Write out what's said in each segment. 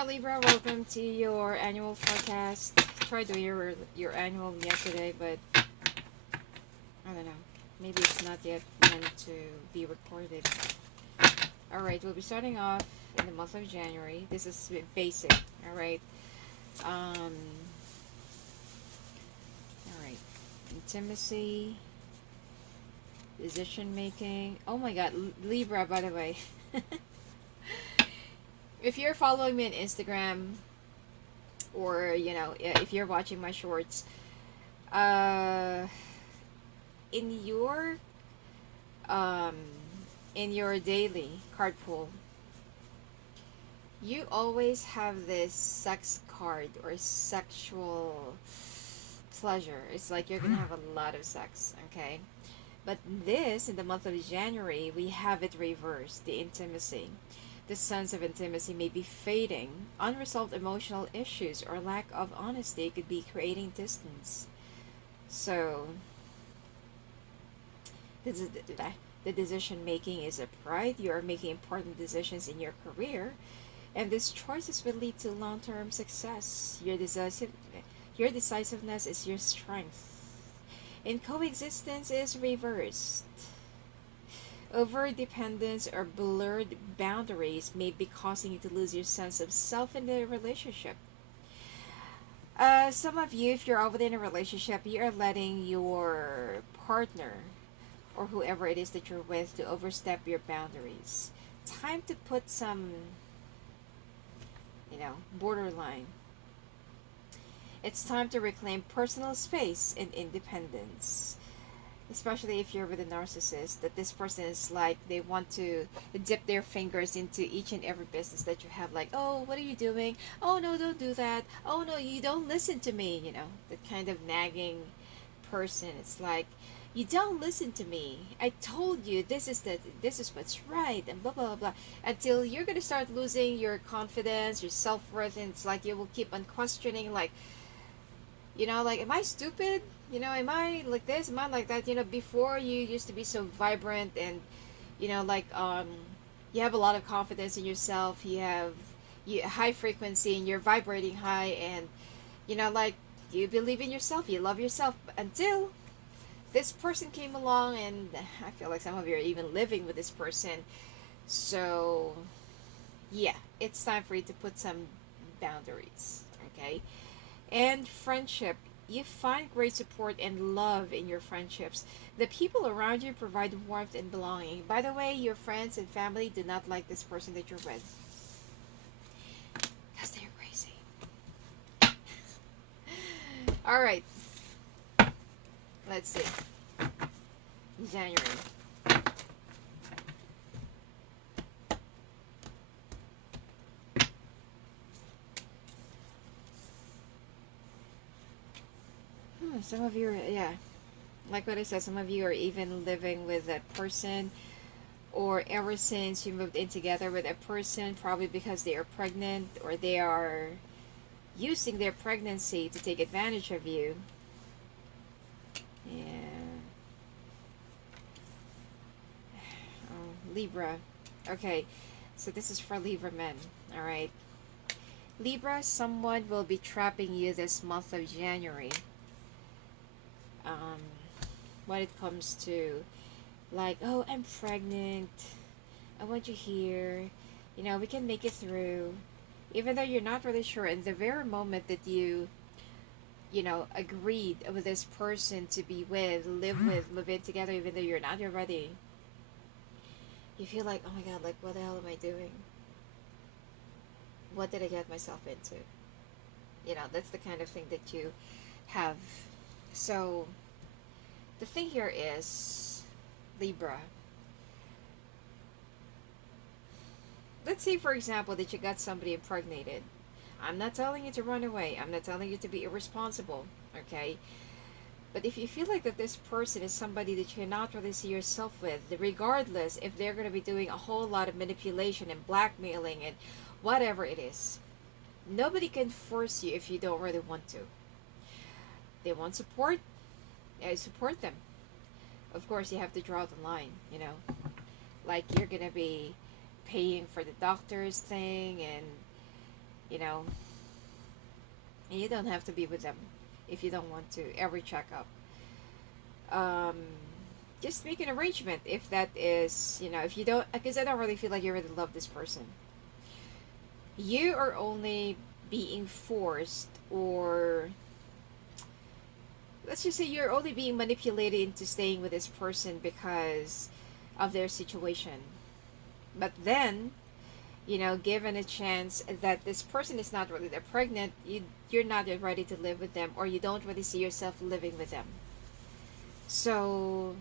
Hi Libra, welcome to your annual forecast. Tried doing your annual yesterday, but I don't know. Maybe it's not yet meant to be recorded. Alright, we'll be starting off in the month of January. This is basic, alright? Um alright. Intimacy, decision making. Oh my god, Libra, by the way. If you're following me on Instagram, or if you're watching my shorts, uh in your um in your daily card pool, you always have this sex card or sexual pleasure. It's like you're gonna have a lot of sex, okay? But this, in the month of January, we have it reversed, the intimacy. The sense of intimacy may be fading. Unresolved emotional issues or lack of honesty could be creating distance. So, this is the decision making is a pride. You are making important decisions in your career, and these choices will lead to long-term success. Your decisiveness is your strength. And coexistence is reversed. Over dependence or blurred boundaries may be causing you to lose your sense of self in the relationship. Some of you, if you're already in a relationship, you are letting your partner or whoever it is that you're with to overstep your boundaries. Time to put some, borderline. It's time to reclaim personal space and independence. Especially if you're with a narcissist, that this person is like they want to dip their fingers into each and every business that you have. Like, oh, what are you doing? Oh no, don't do that. Oh no, you don't listen to me. That kind of nagging person. It's like, you don't listen to me. I told you this is what's right, and blah blah blah blah. Until you're gonna start losing your confidence, your self worth, and it's like you will keep on questioning, like, like, am I stupid? Am I like this? Am I like that? Before you used to be so vibrant and, like, you have a lot of confidence in yourself. You high frequency and you're vibrating high, and, like, you believe in yourself. You love yourself until this person came along, and I feel like some of you are even living with this person. So, yeah, it's time for you to put some boundaries, okay? And friendship. You find great support and love in your friendships. The people around you provide warmth and belonging. By the way, your friends and family do not like this person that you're with, because they're crazy. Alright, let's see. January. Some of you are, yeah, like what I said, some of you are even living with that person, or ever since you moved in together with a person, probably because they are pregnant, or they are using their pregnancy to take advantage of you. Yeah. Oh, Libra. Okay, so this is for Libra men. All right. Libra, someone will be trapping you this month of January. Um, when it comes to, like, oh, I'm pregnant, I want you here, we can make it through, even though you're not really sure. In the very moment that you agreed with this person to be with, live with, move in together, even though you're ready, you feel like, oh my god, like, what the hell am I doing? What did I get myself into? That's the kind of thing that you have. So the thing here is, Libra, let's say for example that you got somebody impregnated. I'm not telling you to run away, I'm not telling you to be irresponsible, okay? But if you feel like that this person is somebody that you cannot really see yourself with, regardless if they're going to be doing a whole lot of manipulation and blackmailing and whatever it is, nobody can force you if you don't really want to. They want support, support them. Of course, you have to draw the line, like, you're going to be paying for the doctor's thing, and you know, and you don't have to be with them if you don't want to every checkup. Um, just make an arrangement if that is, if you don't, because I don't really feel like you really love this person. You are only being forced, or let's just say you're only being manipulated into staying with this person because of their situation. But then, given a chance that this person is not really that pregnant, you're not yet ready to live with them, or you don't really see yourself living with them. So,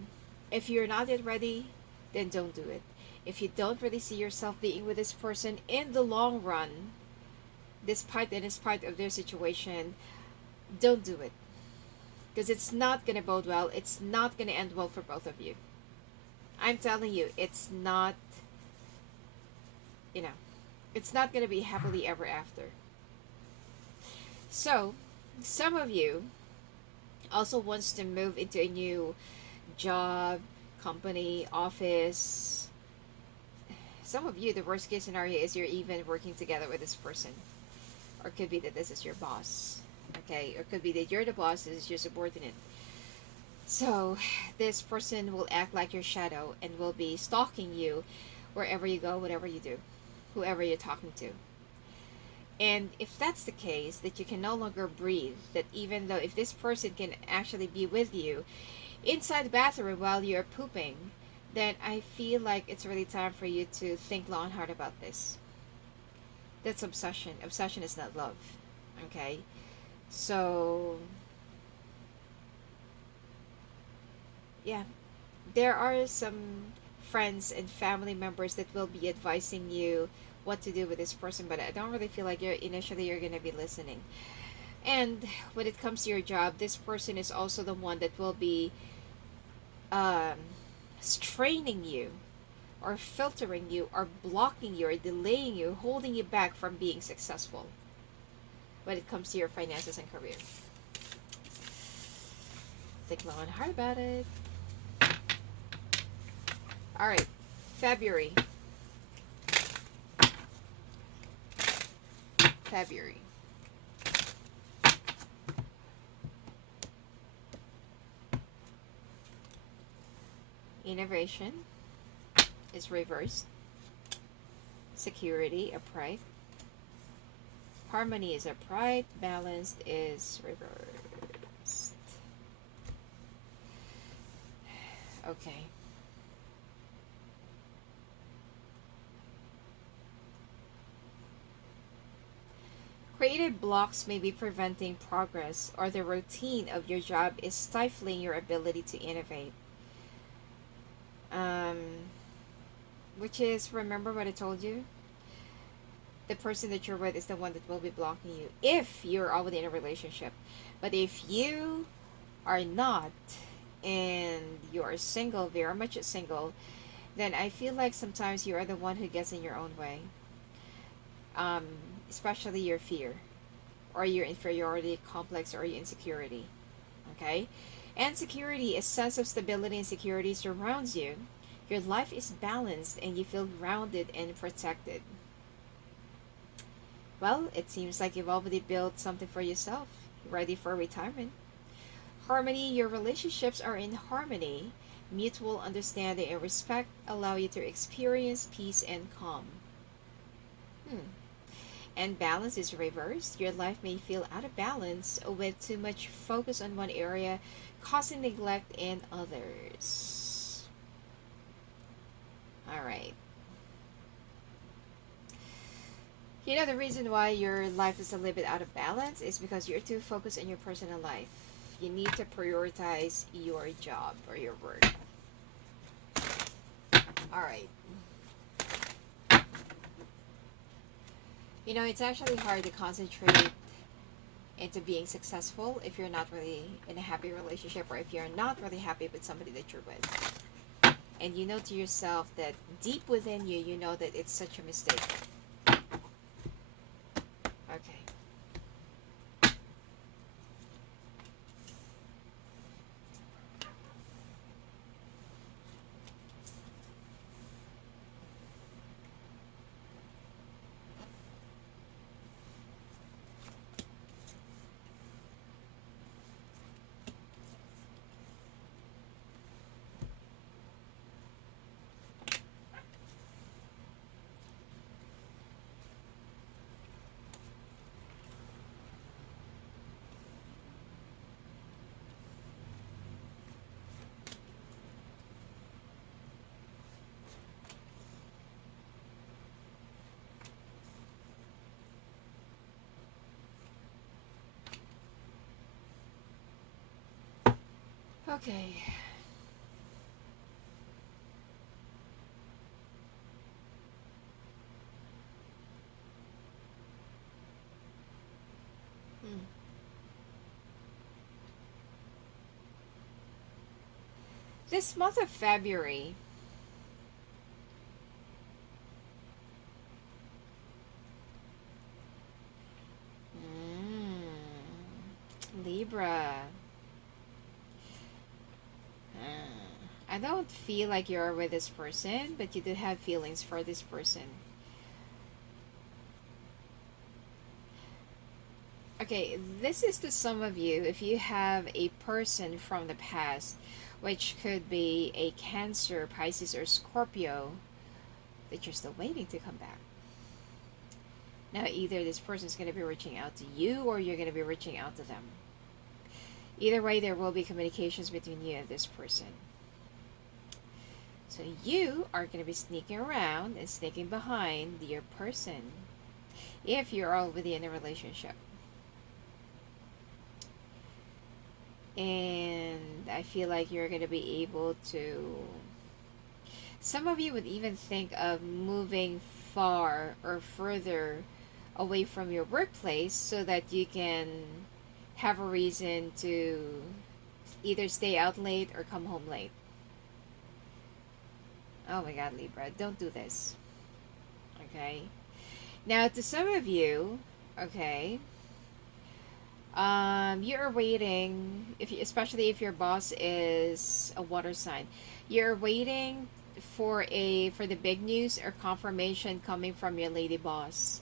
if you're not yet ready, then don't do it. If you don't really see yourself being with this person in the long run, despite and in spite of their situation, don't do it. Because it's not going to bode well. It's not going to end well for both of you. I'm telling you, you know, it's not going to be happily ever after. So, some of you also wants to move into a new job, company, office. Some of you, the worst case scenario is you're even working together with this person. Or it could be that this is your boss. Okay? Or it could be that you're the boss, this is your subordinate. So, this person will act like your shadow and will be stalking you wherever you go, whatever you do, whoever you're talking to. And if that's the case, that you can no longer breathe, that even though if this person can actually be with you inside the bathroom while you're pooping, then I feel like it's really time for you to think long and hard about this. That's obsession. Obsession is not love. Okay? So, yeah. There are some friends and family members that will be advising you what to do with this person, but I don't really feel like you're going to be listening. And when it comes to your job, this person is also the one that will be um, straining you, or filtering you, or blocking you, or delaying you, holding you back from being successful when it comes to your finances and career. Think long and hard about it. Alright, February. Innovation is reversed. Security, upright. Harmony is upright. Balanced is reversed. Okay. Creative blocks may be preventing progress, or the routine of your job is stifling your ability to innovate. Um, which is, remember what I told you? The person that you're with is the one that will be blocking you if you're already in a relationship. But if you are not, and you're single, very much single, then I feel like sometimes you are the one who gets in your own way. Um, Especially your fear, or your inferiority complex, or your insecurity. Okay? And security, a sense of stability and security surrounds you. Your life is balanced and you feel grounded and protected. Well, it seems like you've already built something for yourself, ready for retirement. Harmony, your relationships are in harmony. Mutual understanding and respect allow you to experience peace and calm. And balance is reversed. Your life may feel out of balance with too much focus on one area, causing neglect in others. Alright. The reason why your life is a little bit out of balance is because you're too focused on your personal life. You need to prioritize your job or your work. Alright. It's actually hard to concentrate into being successful if you're not really in a happy relationship, or if you're not really happy with somebody that you're with. And you know to yourself that deep within you, you know that it's such a mistake. Okay. Okay. Hmm. This month of February, Libra. I don't feel like you're with this person, but you do have feelings for this person. Okay, this is to some of you if you have a person from the past, which could be a Cancer, Pisces, or Scorpio, that you're still waiting to come back. Now, either this person is going to be reaching out to you or you're going to be reaching out to them. Either way, there will be communications between you and this person. So you are going to be sneaking around and sneaking behind your person if you're already in a relationship. And I feel like you're going to be able to. Some of you would even think of moving far or further away from your workplace so that you can have a reason to either stay out late or come home late. Oh my god, Libra, don't do this. Okay? Now, to some of you, okay, you're waiting, if you, especially if your boss is a water sign, you're waiting for the big news or confirmation coming from your lady boss.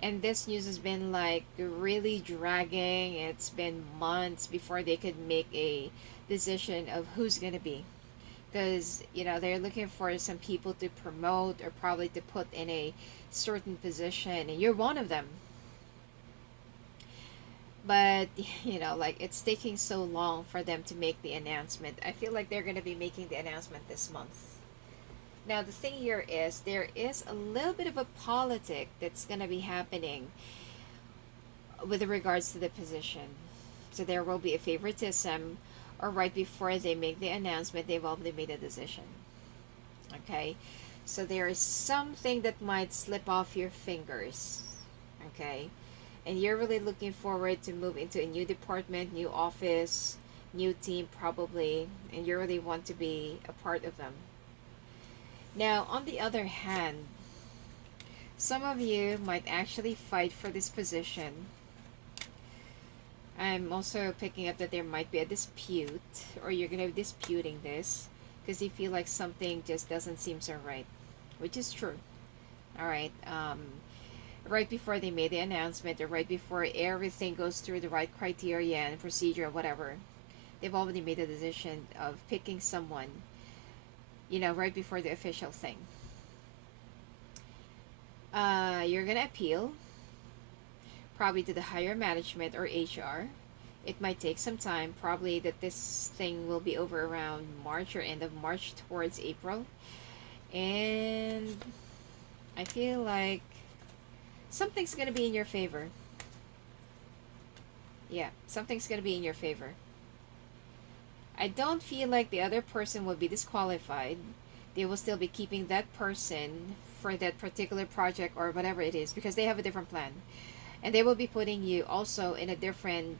And this news has been like really dragging. It's been months before they could make a decision of who's gonna be, because they're looking for some people to promote or probably to put in a certain position, and you're one of them. But like it's taking so long for them to make the announcement. I feel like they're going to be making the announcement this month. Now the thing here is there is a little bit of a politic that's going to be happening with regards to the position. So there will be a favoritism, or right before they make the announcement they've already made a decision. Okay, so there is something that might slip off your fingers. Okay, and you're really looking forward to move into a new department, new office, new team probably, and you really want to be a part of them. Now, on the other hand, some of you might actually fight for this position. I'm also picking up that there might be a dispute, or you're going to be disputing this because you feel like something just doesn't seem so right, which is true. All right. Right before they made the announcement, or right before everything goes through the right criteria and procedure or whatever, they've already made a decision of picking someone, right before the official thing. You're gonna appeal, probably to the higher management or HR. It might take some time, probably that this thing will be over around March or end of March towards April. And I feel like something's gonna be in your favor. Yeah, something's gonna be in your favor. I don't feel like the other person will be disqualified. They will still be keeping that person for that particular project or whatever it is because they have a different plan. And they will be putting you also in a different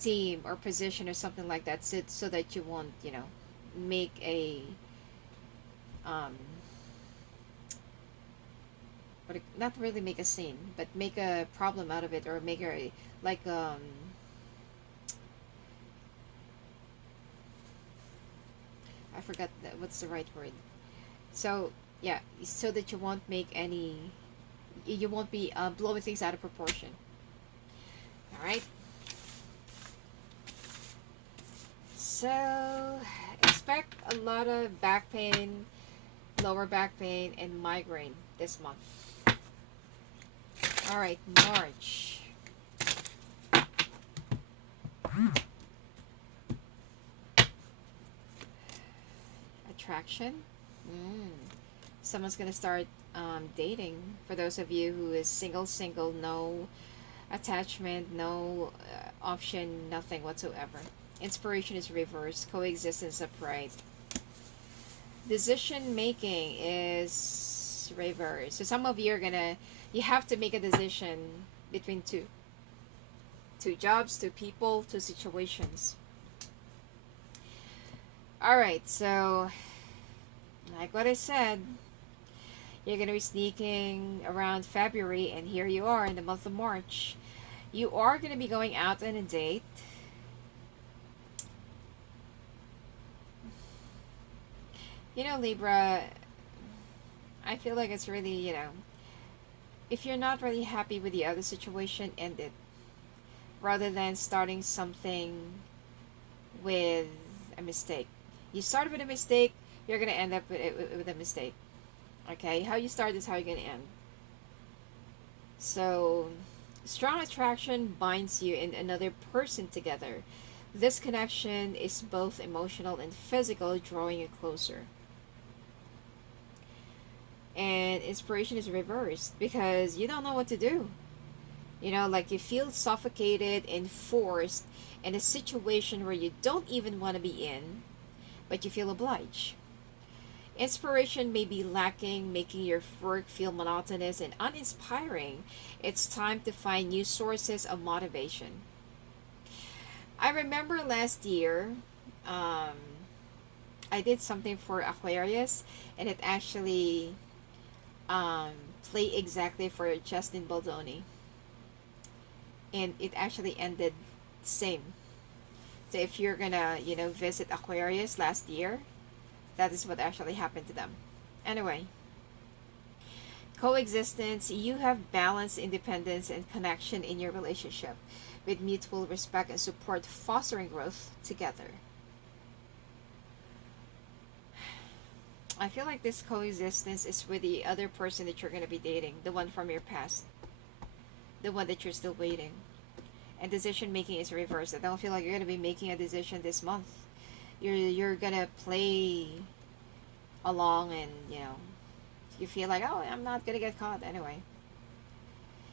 team or position or something like that, so that you won't, make a um not really make a scene, but make a problem out of it, or make a like I forgot what's the right word. So yeah, so that you won't make any, you won't be blowing things out of proportion. All right. So expect a lot of back pain, lower back pain, and migraine this month. All right, March. Attraction. Mm. Someone's gonna start dating. For those of you who is single, no attachment, no option, nothing whatsoever. Inspiration is reversed. Coexistence upright. Decision making is reversed. So some of you are gonna, you have to make a decision between two jobs, two people, two situations. All right, so like what I said, you're gonna be sneaking around February, and here you are in the month of March. You are gonna be going out on a date. You know, Libra, I feel like it's really, if you're not really happy with the other situation, end it. Rather than starting something with a mistake. You start with a mistake, you're going to end up with a mistake. Okay? How you start is how you're going to end. So, strong attraction binds you and another person together. This connection is both emotional and physical, drawing you closer. And inspiration is reversed because you don't know what to do. Like you feel suffocated and forced in a situation where you don't even want to be in, but you feel obliged. Inspiration may be lacking, making your work feel monotonous and uninspiring. It's time to find new sources of motivation. I remember last year, um, I did something for Aquarius, and it actually um, played exactly for Justin Baldoni. And it actually ended same. So if you're gonna, visit Aquarius last year, that is what actually happened to them. Anyway, coexistence, you have balance, independence, and connection in your relationship with mutual respect and support, fostering growth together. I feel like this coexistence is with the other person that you're going to be dating, the one from your past, the one that you're still waiting. And decision making is reversed. I don't feel like you're going to be making a decision this month. You're going to play along, and you feel like, oh, I'm not going to get caught anyway.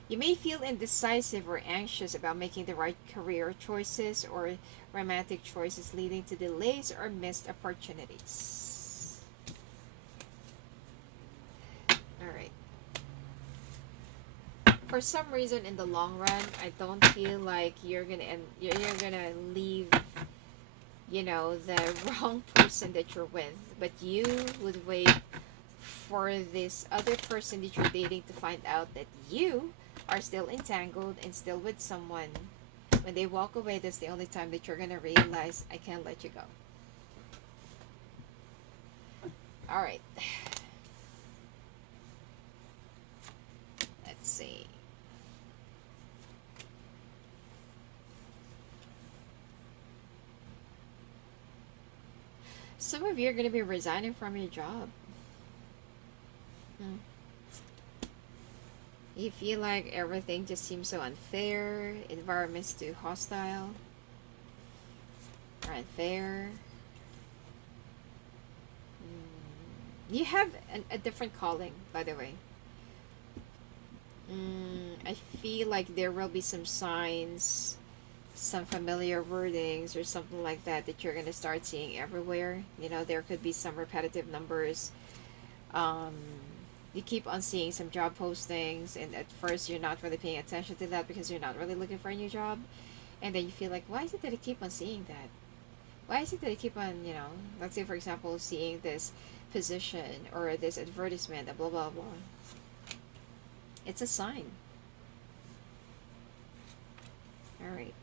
You may feel indecisive or anxious about making the right career choices or romantic choices, leading to delays or missed opportunities. Alright. For some reason, in the long run, I don't feel like you're gonna leave, the wrong person that you're with. But you would wait for this other person that you're dating to find out that you are still entangled and still with someone. When they walk away, that's the only time that you're gonna realize, I can't let you go. Alright. Let's see. Some of you are going to be resigning from your job. You feel like everything just seems so unfair, environment's too hostile or unfair. You have a different calling, by the way. I feel like there will be some signs, some familiar wordings or something like that that you're going to start seeing everywhere. There could be some repetitive numbers. You keep on seeing some job postings, and at first you're not really paying attention to that because you're not really looking for a new job. And then you feel like, why is it that I keep on seeing that? Why is it that I keep on, let's say for example, seeing this position or this advertisement, blah blah blah. It's a sign. Alright.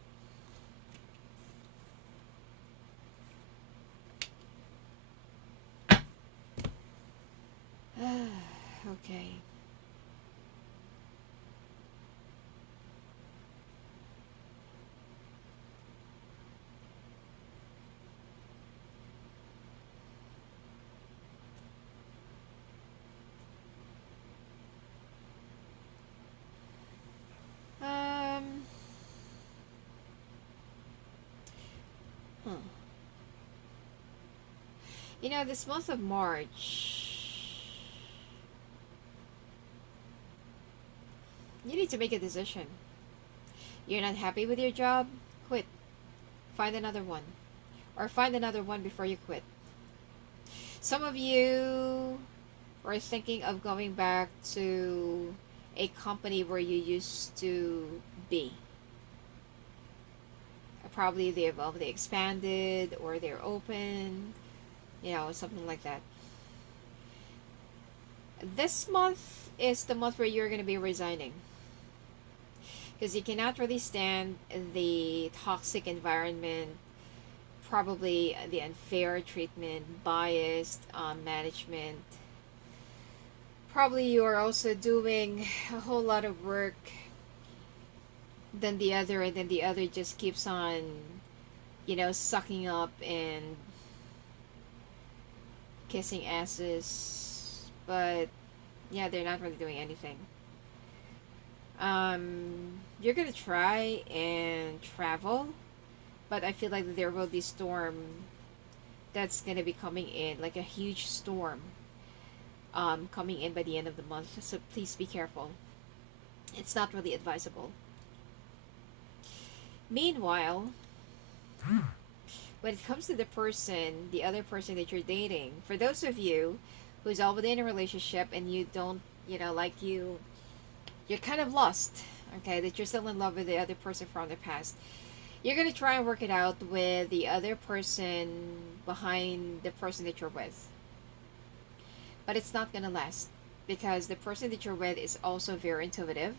Okay. Um. Huh. This month of March, you need to make a decision. You're not happy with your job? Quit. Find another one. Or find another one before you quit. Some of you are thinking of going back to a company where you used to be. Probably they expanded or they're open, something like that. This month is the month where you're going to be resigning because you cannot really stand the toxic environment, probably the unfair treatment, biased management. Probably you are also doing a whole lot of work than the other, and then the other just keeps on, sucking up and kissing asses. But yeah, they're not really doing anything. You're gonna try and travel, but I feel like there will be storm that's gonna be coming in, like a huge storm, coming in by the end of the month. So please be careful. It's not really advisable. Meanwhile, when it comes to the other person that you're dating, for those of you who's already in a relationship and you don't, you're kind of lost, okay, that you're still in love with the other person from the past, you're going to try and work it out with the other person behind the person that you're with. But it's not going to last because the person that you're with is also very intuitive.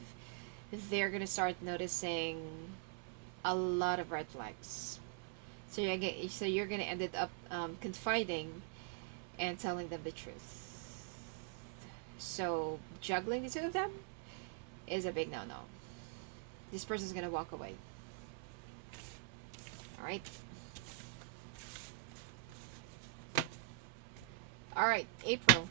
They're going to start noticing a lot of red flags. So you're gonna end up confiding and telling them the truth. So juggling the two of them is a big no-no. This person's gonna walk away. All right. All right. April.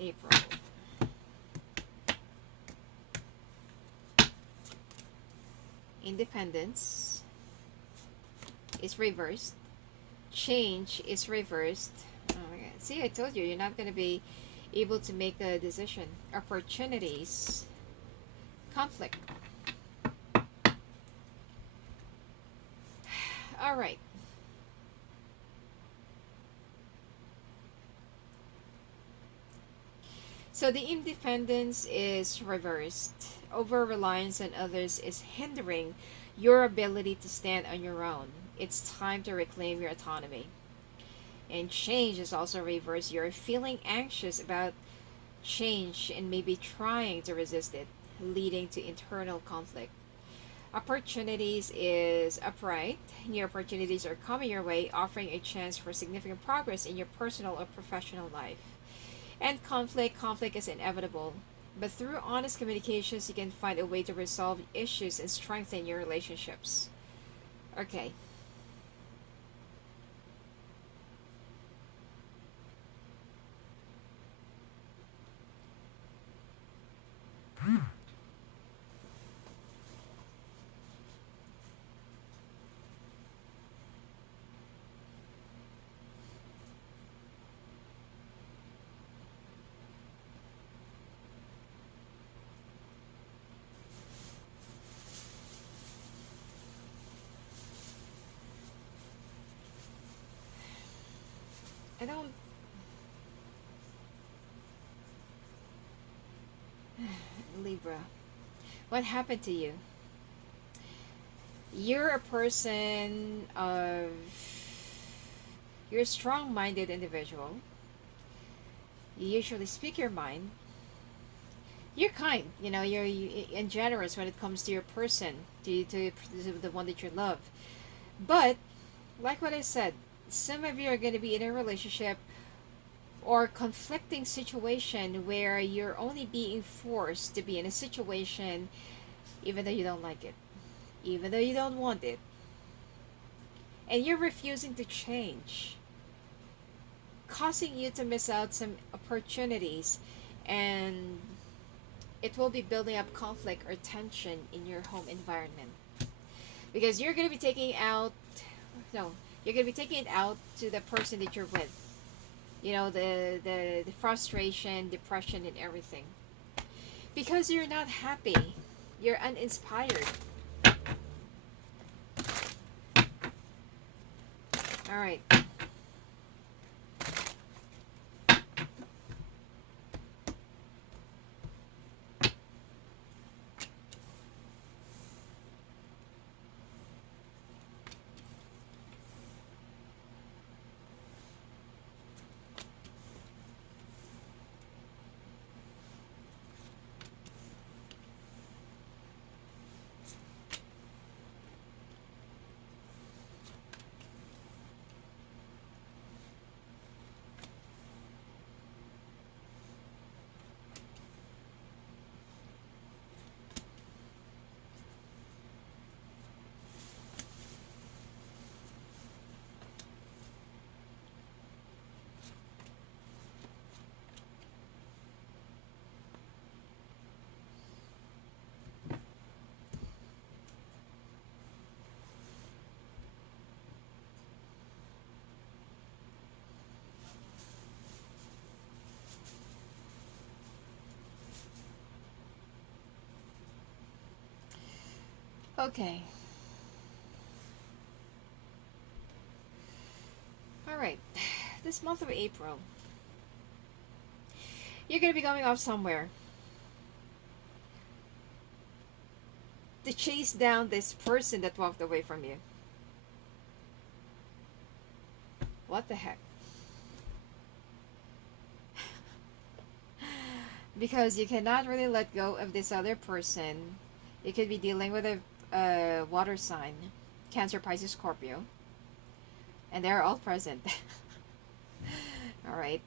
April. Independence is reversed. Change is reversed. Oh my god. See, I told you, you're not going to be able to make a decision. Opportunities. Conflict. Alright. So the independence is reversed. Over reliance on others is hindering your ability to stand on your own. It's time to reclaim your autonomy. And change is also reversed. You're feeling anxious about change and maybe trying to resist it, leading to internal conflict. Opportunities is upright. New opportunities are coming your way, offering a chance for significant progress in your personal or professional life. And conflict is inevitable. But through honest communications, you can find a way to resolve issues and strengthen your relationships. Okay. I don't... Libra. What happened to you? You're a person of... You're a strong-minded individual. You usually speak your mind. You're kind, and generous when it comes to your person, to the one that you love. But, like what I said, some of you are going to be in a relationship or conflicting situation where you're only being forced to be in a situation even though you don't like it, even though you don't want it, and you're refusing to change, causing you to miss out some opportunities, and it will be building up conflict or tension in your home environment because you're going to be taking out no you're going to be taking it out to the person that you're with, the frustration, depression, and everything, because you're not happy You're uninspired. All right. Okay. All right. This month of April, you're going to be going off somewhere to chase down this person that walked away from you. What the heck? Because you cannot really let go of this other person. You could be dealing with a water sign, Cancer, Pisces, Scorpio, and they're all present. All right.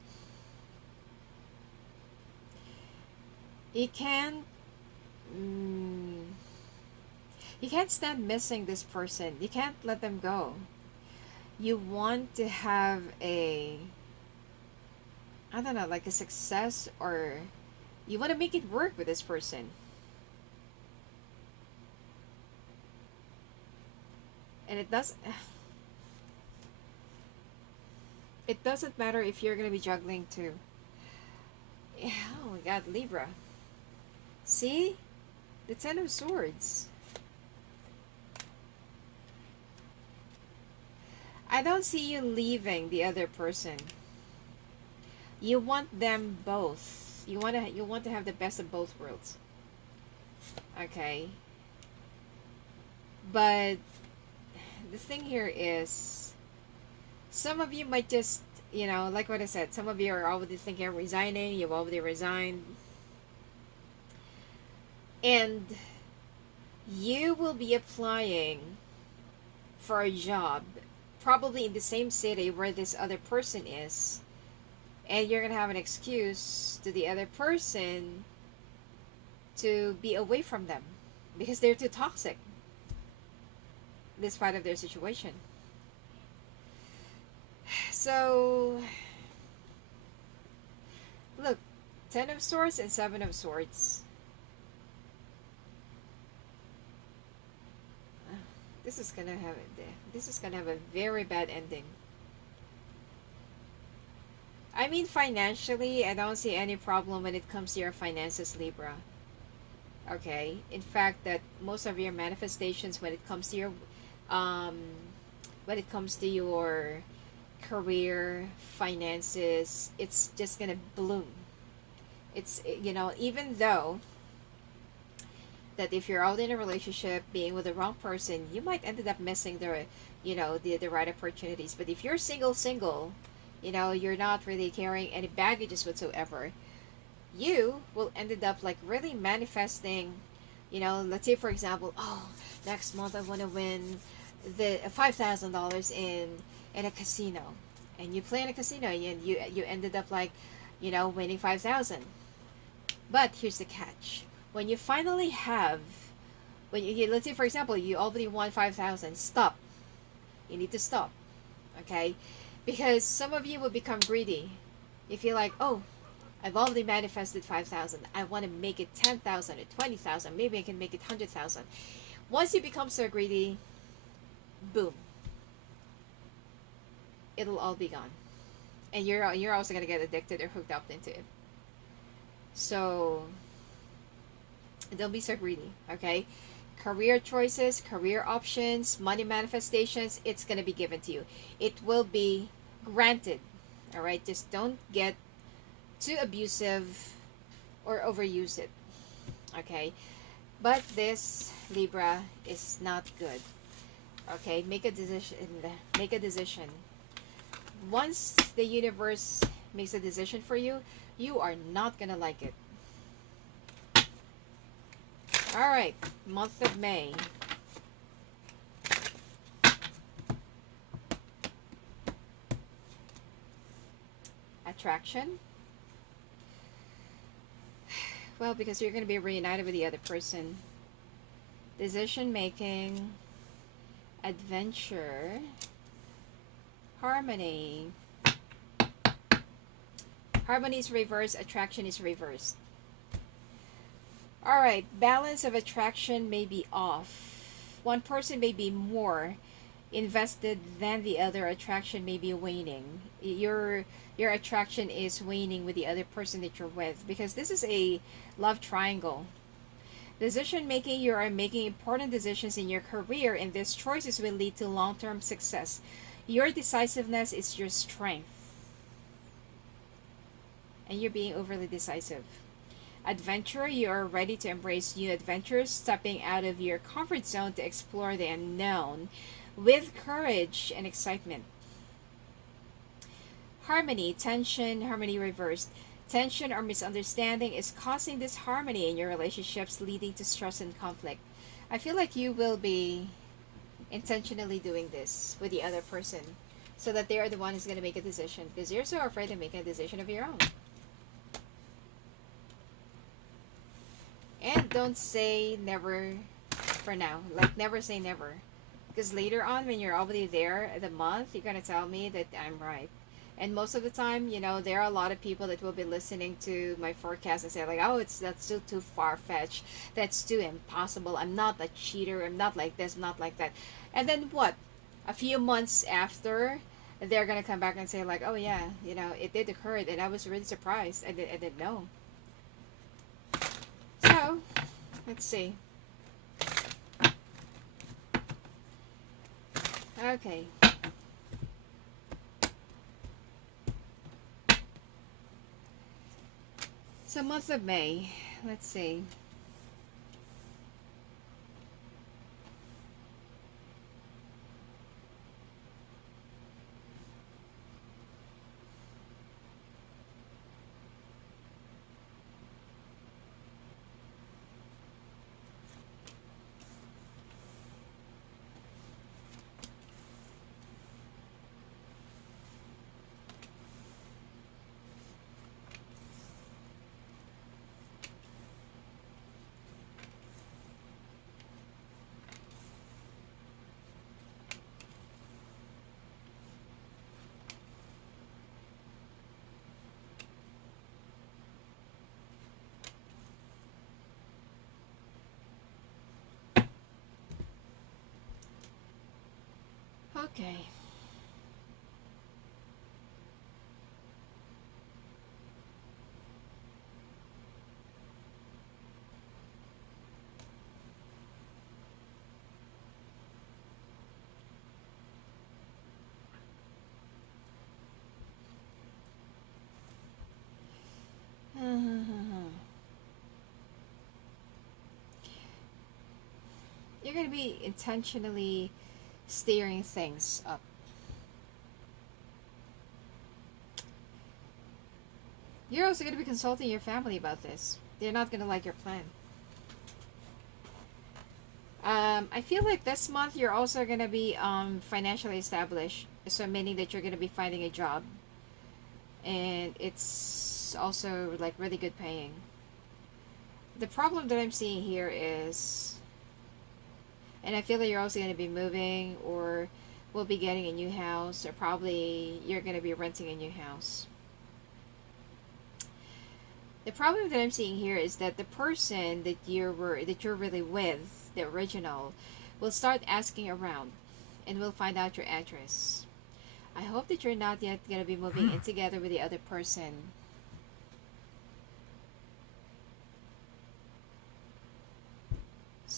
You can't. Mm, you can't stand missing this person. You can't let them go. You want to have a, I don't know, like a success, or you want to make it work with this person. And it doesn't matter if you're going to be juggling too. Oh my god, Libra. See? The Ten of Swords. I don't see you leaving the other person. You want them both. You want to have the best of both worlds. Okay. But the thing here is, some of you might just, like what I said, some of you are already thinking of resigning. You've already resigned. And you will be applying for a job, probably in the same city where this other person is. And you're going to have an excuse to the other person to be away from them because they're too toxic, despite of their situation. So, look, Ten of Swords and Seven of Swords. This is gonna have a very bad ending. I mean, financially, I don't see any problem when it comes to your finances, Libra. Okay, in fact, that most of your manifestations um, when it comes to your career, finances, it's just gonna bloom. It's, even though that if you're out in a relationship being with the wrong person, you might end up missing the right opportunities. But if you're single, you're not really carrying any baggages whatsoever, you will ended up like really manifesting. Let's say for example, oh, next month I want to win the $5,000 in a casino, and you play in a casino and you ended up like, winning 5,000. But here's the catch: when you finally have, let's say for example, you already won 5,000, stop. You need to stop, okay? Because some of you will become greedy. You feel like, oh, I've already manifested 5,000. I want to make it 10,000 or 20,000. Maybe I can make it 100,000. Once you become so greedy, boom, it'll all be gone, and you're also gonna get addicted or hooked up into it. So Don't be so greedy, okay? Career choices, career options, money manifestations, it's going to be given to you. It will be granted, all right? Just don't get too abusive or overuse it, okay? But this, Libra, is not good, okay? Make a decision. Make a decision. Once the universe makes a decision for you, you are not going to like it. All right, month of May. Attraction. Well, because you're going to be reunited with the other person. Decision making. Adventure. Harmony. Harmony is reversed. Attraction is reversed. Alright, balance of attraction may be off. One person may be more invested than the other. Attraction may be waning. Your attraction is waning with the other person that you're with, because this is a love triangle. Decision making, you are making important decisions in your career, and these choices will lead to long-term success. Your decisiveness is your strength, and you're being overly decisive. Adventure, you are ready to embrace new adventures, stepping out of your comfort zone to explore the unknown with courage and excitement. Harmony, tension, harmony reversed. Tension or misunderstanding is causing disharmony in your relationships, leading to stress and conflict. I feel like you will be intentionally doing this with the other person so that they are the one who's going to make a decision, because you're so afraid of making a decision of your own. And don't say never for now. Like, never say never. Because later on, when you're already there at the month, you're going to tell me that I'm right. And most of the time, you know, there are a lot of people that will be listening to my forecast and say, like, oh, that's still too far-fetched. That's too impossible. I'm not a cheater. I'm not like this. I'm not like that. And then what? A few months after, they're going to come back and say, like, oh, yeah, you know, it did occur. And I was really surprised. I didn't know. So, let's see. Okay. So, month of May. Let's see. Okay. You're going to be intentionally steering things up. You're also going to be consulting your family about this. They're not going to like your plan. I feel like this month you're also going to be financially established. So meaning that you're going to be finding a job. And it's also like really good paying. The problem that I'm seeing here is, and I feel that you're also going to be moving, or will be getting a new house, or probably you're going to be renting a new house. The problem that I'm seeing here is that the person that you're really with, the original, will start asking around and will find out your address. I hope that you're not yet going to be moving in together with the other person.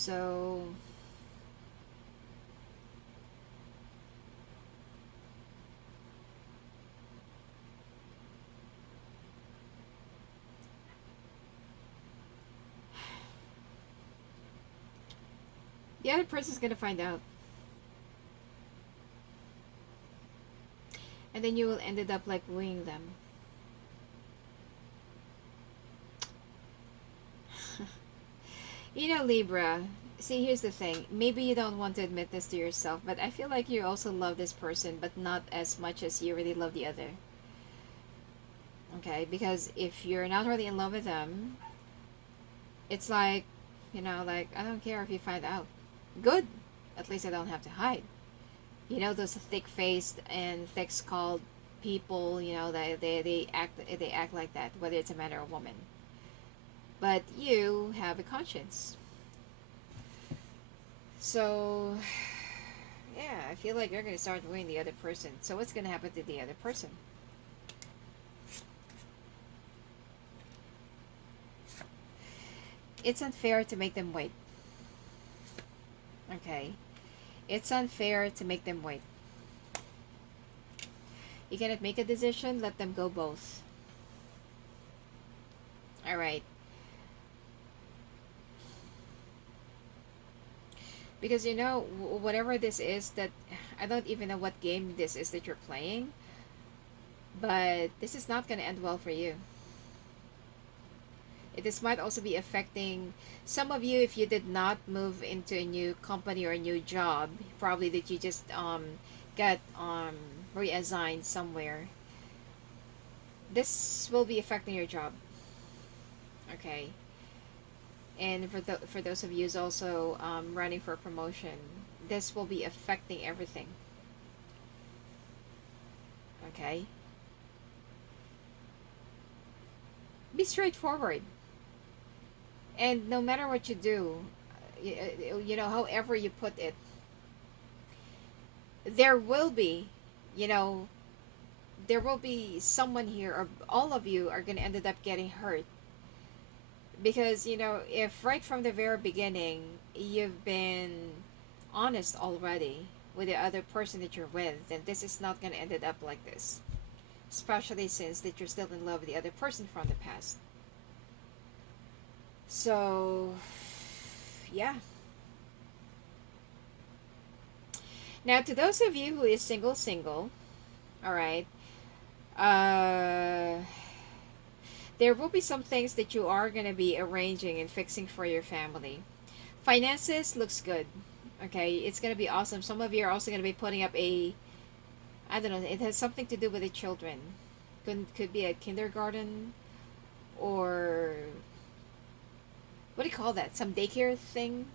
So the other person's gonna find out, and then you will ended up like wooing them. You know, Libra, see, here's the thing. Maybe you don't want to admit this to yourself, but I feel like you also love this person, but not as much as you really love the other. Okay? Because if you're not really in love with them, it's like, like, I don't care if you find out. Good. At least I don't have to hide. You know, those thick-faced and thick-skulled people, they act like that, whether it's a man or a woman. But you have a conscience. So, yeah, I feel like you're going to start wooing the other person. So what's going to happen to the other person? It's unfair to make them wait. Okay? It's unfair to make them wait. You cannot make a decision, let them go both. Alright. Because whatever this is, that I don't even know what game this is that you're playing, but this is not going to end well for you. This might also be affecting some of you if you did not move into a new company or a new job, probably that you just got reassigned somewhere. This will be affecting your job. Okay. And for those of you who's also running for a promotion, this will be affecting everything. Okay? Be straightforward. And no matter what you do, however you put it, there will be, you know, there will be someone here, or all of you are going to end up getting hurt. Because, if right from the very beginning, you've been honest already with the other person that you're with, then this is not going to end up like this. Especially since that you're still in love with the other person from the past. So, yeah. Now, to those of you who is single, alright, there will be some things that you are going to be arranging and fixing for your family. Finances looks good. Okay, it's going to be awesome. Some of you are also going to be putting up I don't know, it has something to do with the children. Could be a kindergarten, or what do you call that? Some daycare thing?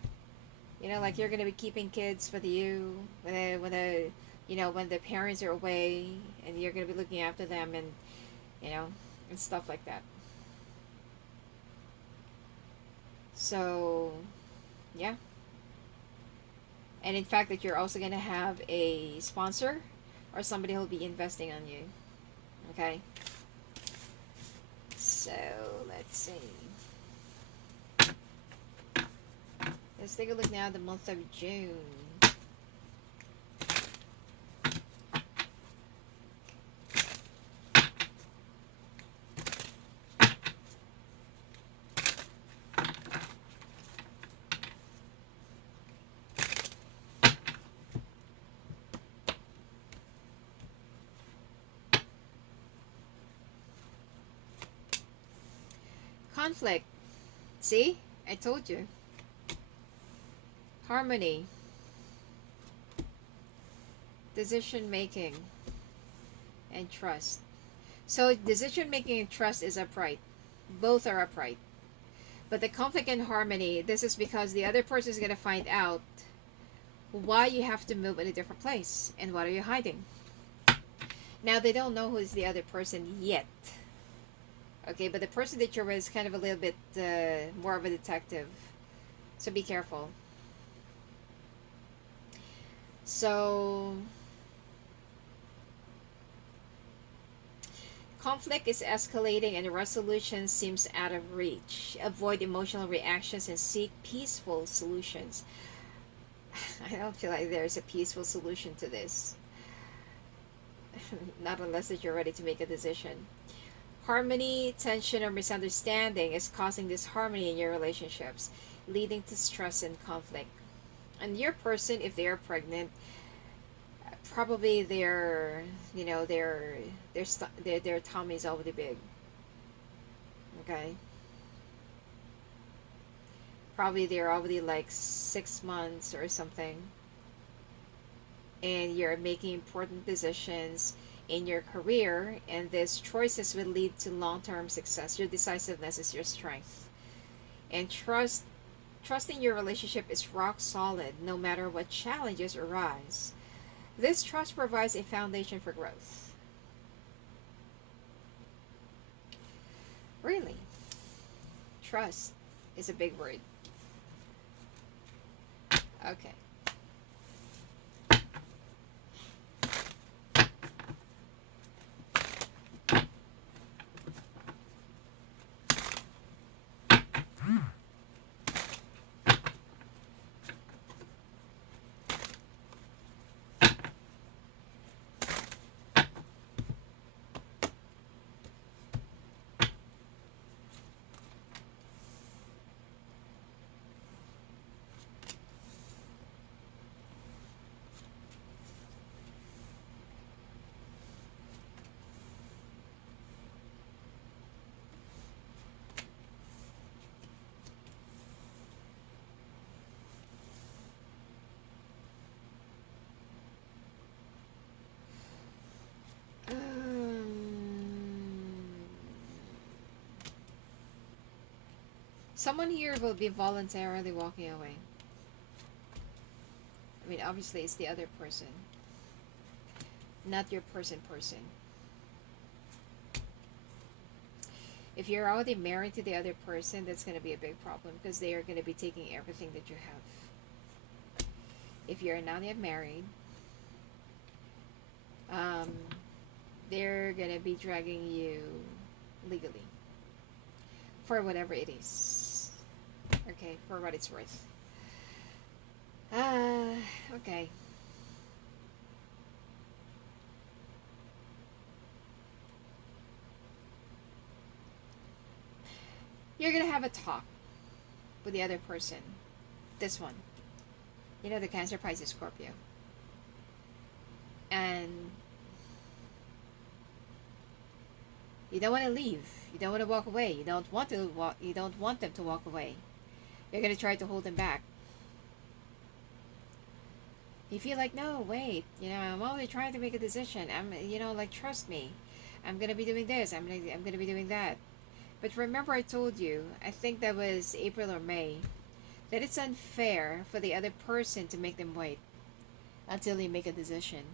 Like you're going to be keeping kids for when the parents are away, and you're going to be looking after them, and and stuff like that. So, yeah. And in fact, that you're also going to have a sponsor or somebody who'll be investing on you. Okay? So, let's see. Let's take a look now at the month of June. Conflict. See? I told you. Harmony. Decision making. And trust. So decision making and trust is upright. Both are upright. But the conflict and harmony, this is because the other person is going to find out why you have to move in a different place. And what are you hiding? Now, they don't know who is the other person yet. Okay, but the person that you're with is kind of a little bit more of a detective. So be careful. So, Conflict is escalating and resolution seems out of reach. Avoid emotional reactions and seek peaceful solutions. I don't feel like there's a peaceful solution to this. Not unless that you're ready to make a decision. Harmony, tension, or misunderstanding is causing disharmony in your relationships, leading to stress and conflict. And your person, if they are pregnant, probably their tummy is already big. Okay, probably they're already like 6 months or something, and you're making important decisions in your career, and these choices will lead to long-term success. Your decisiveness is your strength, and trust in your relationship is rock solid no matter what challenges arise. This trust provides a foundation for growth. Really, trust is a big word. Okay. Someone here will be voluntarily walking away. I mean, obviously, it's the other person, not your person. If you're already married to the other person, that's going to be a big problem because they are going to be taking everything that you have. If you're not yet married, um, they're going to be dragging you legally for whatever it is. Okay, for what it's worth. Okay. You're gonna have a talk with the other person. This one. You know, the Cancer, Pisces, Scorpio. And you don't want to leave. You don't want to walk away. You don't want to walk. You don't want them to walk away. You're gonna try to hold them back. You feel like, no, wait. You know, I'm only trying to make a decision. Like, trust me. I'm gonna be doing this. I'm gonna be doing that. But remember, I told you. I think that was April or May. That it's unfair for the other person to make them wait until you make a decision.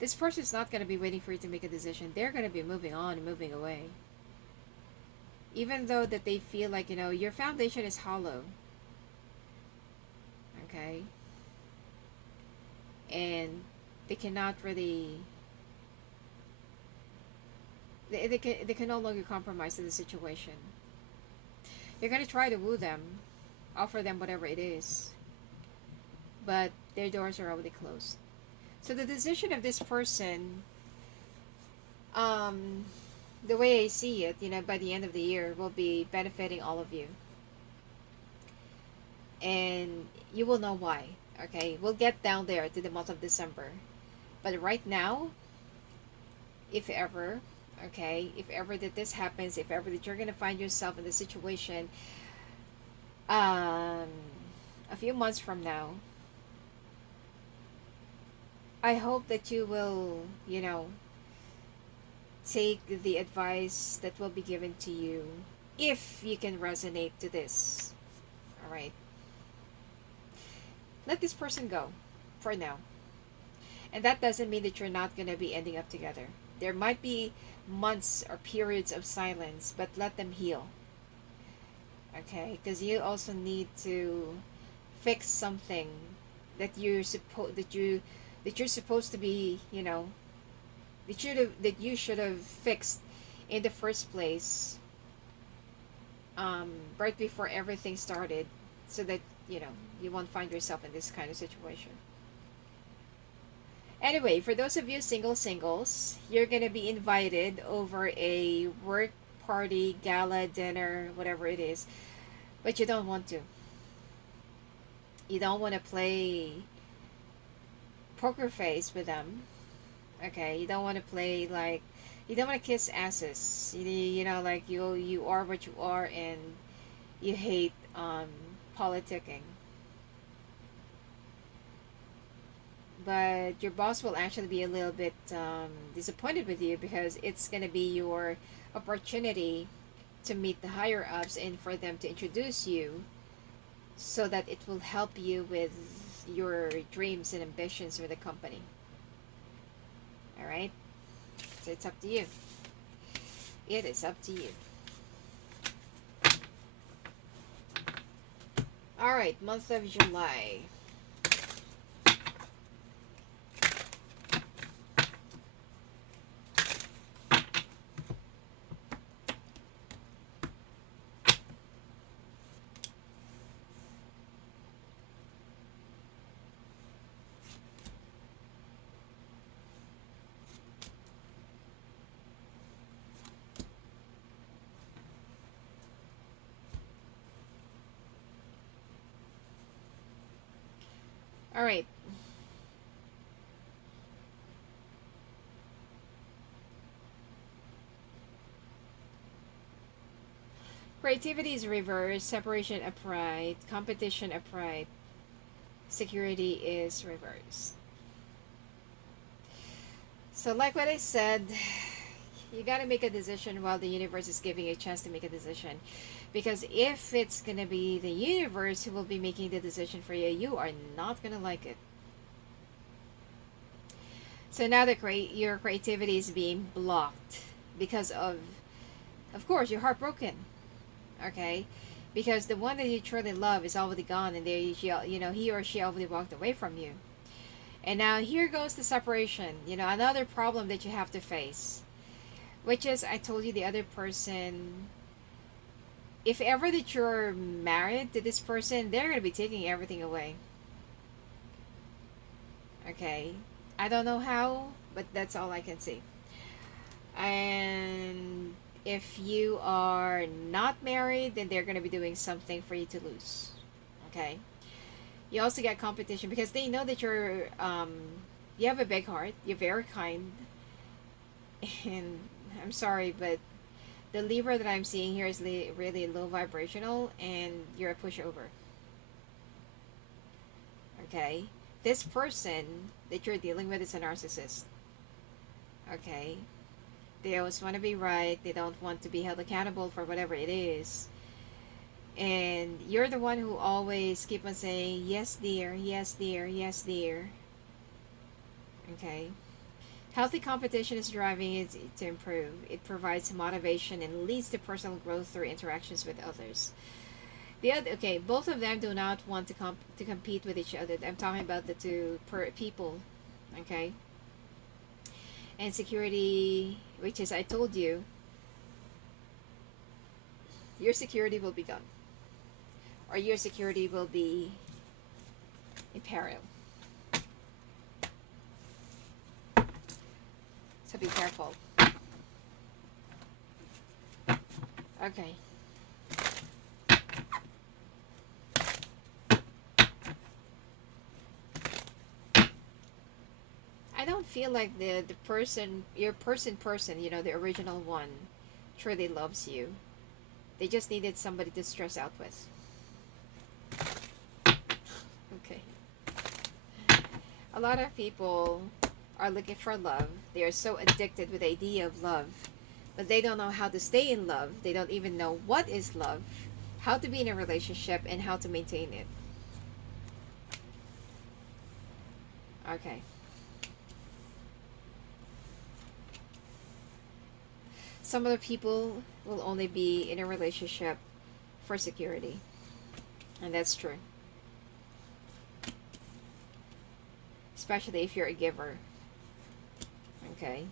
This person's not going to be waiting for you to make a decision. They're going to be moving on and moving away. Even though that they feel like, your foundation is hollow. Okay? And they cannot really... They can no longer compromise in the situation. You're going to try to woo them. Offer them whatever it is. But their doors are already closed. So the decision of this person, the way I see it, by the end of the year, will be benefiting all of you. And you will know why. Okay, we'll get down there to the month of December. But right now, if ever that this happens, if ever that you're going to find yourself in the situation, a few months from now, I hope that you will, take the advice that will be given to you if you can resonate to this. Alright? Let this person go for now. And that doesn't mean that you're not going to be ending up together. There might be months or periods of silence, but let them heal. Okay? Because you also need to fix something that you're supposed to be, that you should have fixed in the first place, right before everything started, so that you know you won't find yourself in this kind of situation. Anyway, for those of you singles, you're gonna be invited over a work party, gala, dinner, whatever it is, but you don't want to. You don't want to play poker face with them. Okay, you don't want to play like, you don't want to kiss asses. You know, like you are what you are, and you hate politicking. But your boss will actually be a little bit disappointed with you, because it's going to be your opportunity to meet the higher ups and for them to introduce you, so that it will help you with your dreams and ambitions with the company. All right, so it's up to you. It is up to you. All right, month of July. All right. Creativity is reversed, separation upright, competition upright, security is reversed. So, like what I said, you got to make a decision while the universe is giving you a chance to make a decision. Because if it's going to be the universe who will be making the decision for you, you are not going to like it. So now your creativity is being blocked because of course, you're heartbroken. Okay, because the one that you truly love is already gone, and he or she already walked away from you. And now here goes the separation. Another problem that you have to face, which is, I told you, the other person. If ever that you're married to this person, they're gonna be taking everything away. Okay, I don't know how, but that's all I can see. And if you are not married, then they're going to be doing something for you to lose. Okay, you also get competition, because they know that you have a big heart, you're very kind, and I'm sorry, but the Libra that I'm seeing here is really low vibrational, and you're a pushover. Okay, this person that you're dealing with is a narcissist. Okay, they always want to be right. They don't want to be held accountable for whatever it is. And you're the one who always keep on saying, yes, dear, yes, dear, yes, dear. Okay. Healthy competition is driving it to improve. It provides motivation and leads to personal growth through interactions with others. Both of them do not want to compete with each other. I'm talking about the two people. Okay. And security, which is, I told you, your security will be gone, or your security will be in peril. So be careful. Okay. I don't feel like the person, your person, the original one, truly loves you. They just needed somebody to stress out with. Okay. A lot of people are looking for love. They are so addicted with the idea of love, but they don't know how to stay in love. They don't even know what is love, how to be in a relationship, and how to maintain it. Okay. Some other people will only be in a relationship for security, and that's true. Especially if you're a giver. Okay.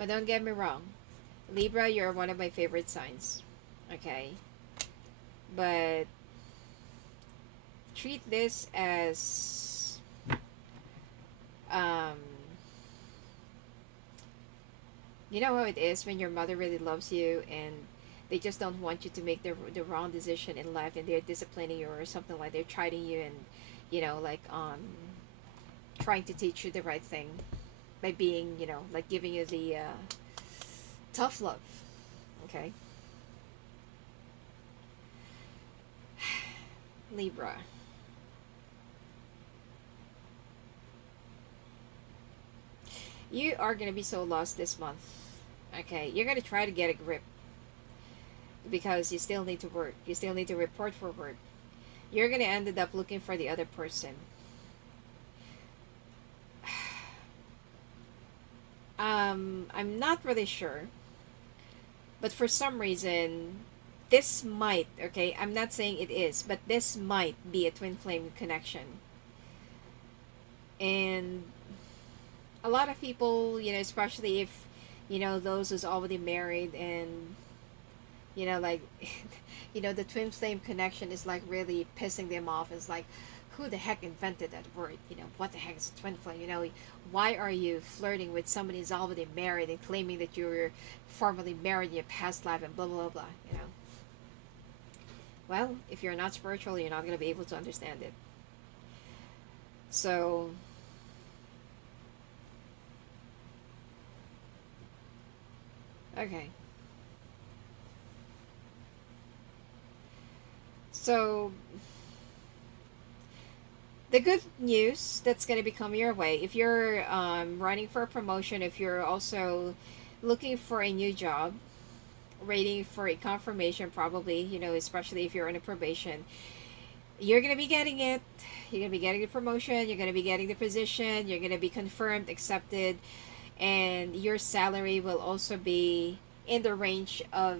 But don't get me wrong, Libra, you're one of my favorite signs. Okay? But treat this as um you know how it is when your mother really loves you and they just don't want you to make the wrong decision in life, and they're disciplining you or something, like they're chiding you and like trying to teach you the right thing by being, like giving you the tough love. Okay? Libra. You are going to be so lost this month. Okay? You're going to try to get a grip because you still need to work. You still need to report for work. You're going to end up looking for the other person. I'm not really sure. But for some reason, this might, okay, I'm not saying it is, but this might be a twin flame connection. And a lot of people, especially if, those who's already married and, like, the twin flame connection is like really pissing them off. It's like, who the heck invented that word? What the heck is twin flame? Why are you flirting with somebody who's already married and claiming that you were formerly married in your past life and blah, blah, blah, Well, if you're not spiritual, you're not going to be able to understand it. So, okay. So, the good news that's going to be coming your way, if you're running for a promotion, if you're also looking for a new job, waiting for a confirmation, probably, especially if you're on a probation, you're going to be getting it. You're going to be getting the promotion, you're going to be getting the position, you're going to be confirmed, accepted, and your salary will also be in the range of,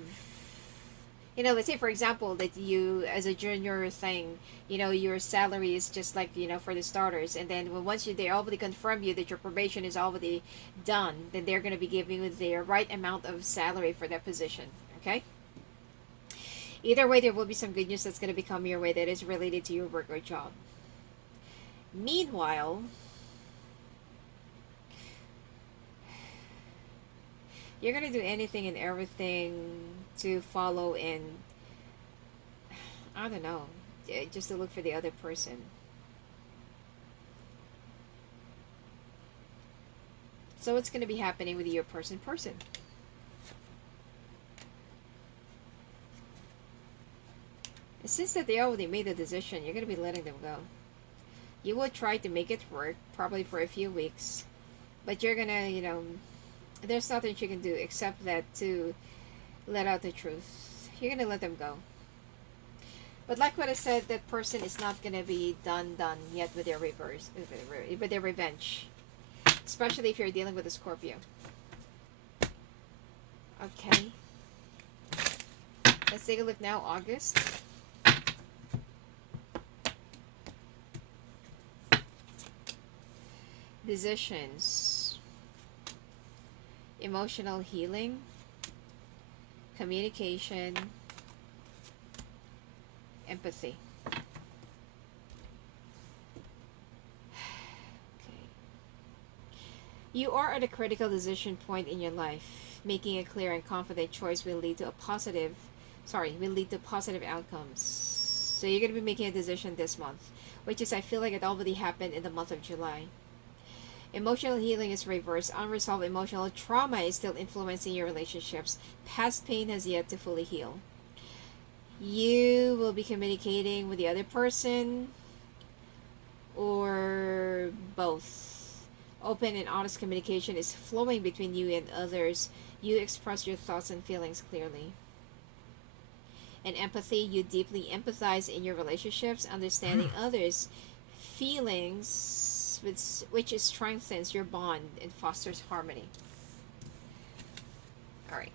let's say for example that you as a junior thing, your salary is just like, for the starters, and then once they already confirm you that your probation is already done, then they're going to be giving you the right amount of salary for that position. Okay? Either way, there will be some good news that's going to be coming your way that is related to your work or job. Meanwhile, you're going to do anything and everything to follow in, I don't know, just to look for the other person. So what's going to be happening with your person? Since that they already made a decision, you're going to be letting them go. You will try to make it work, probably for a few weeks, but you're going to, there's nothing you can do except that to let out the truth. You're going to let them go. But like what I said, that person is not going to be done yet with their with their revenge. Especially if you're dealing with a Scorpio. Okay. Let's take a look now, August. Decisions. Emotional healing. Communication. Empathy. Okay. You are at a critical decision point in your life. Making a clear and confident choice will lead to positive outcomes. So you're going to be making a decision this month, which is, I feel like it already happened in the month of July. Emotional healing is reversed. Unresolved emotional trauma is still influencing your relationships. Past pain has yet to fully heal. You will be communicating with the other person or both. Open and honest communication is flowing between you and others. You express your thoughts and feelings clearly. And empathy, you deeply empathize in your relationships, understanding others' feelings, which strengthens your bond and fosters harmony. All right.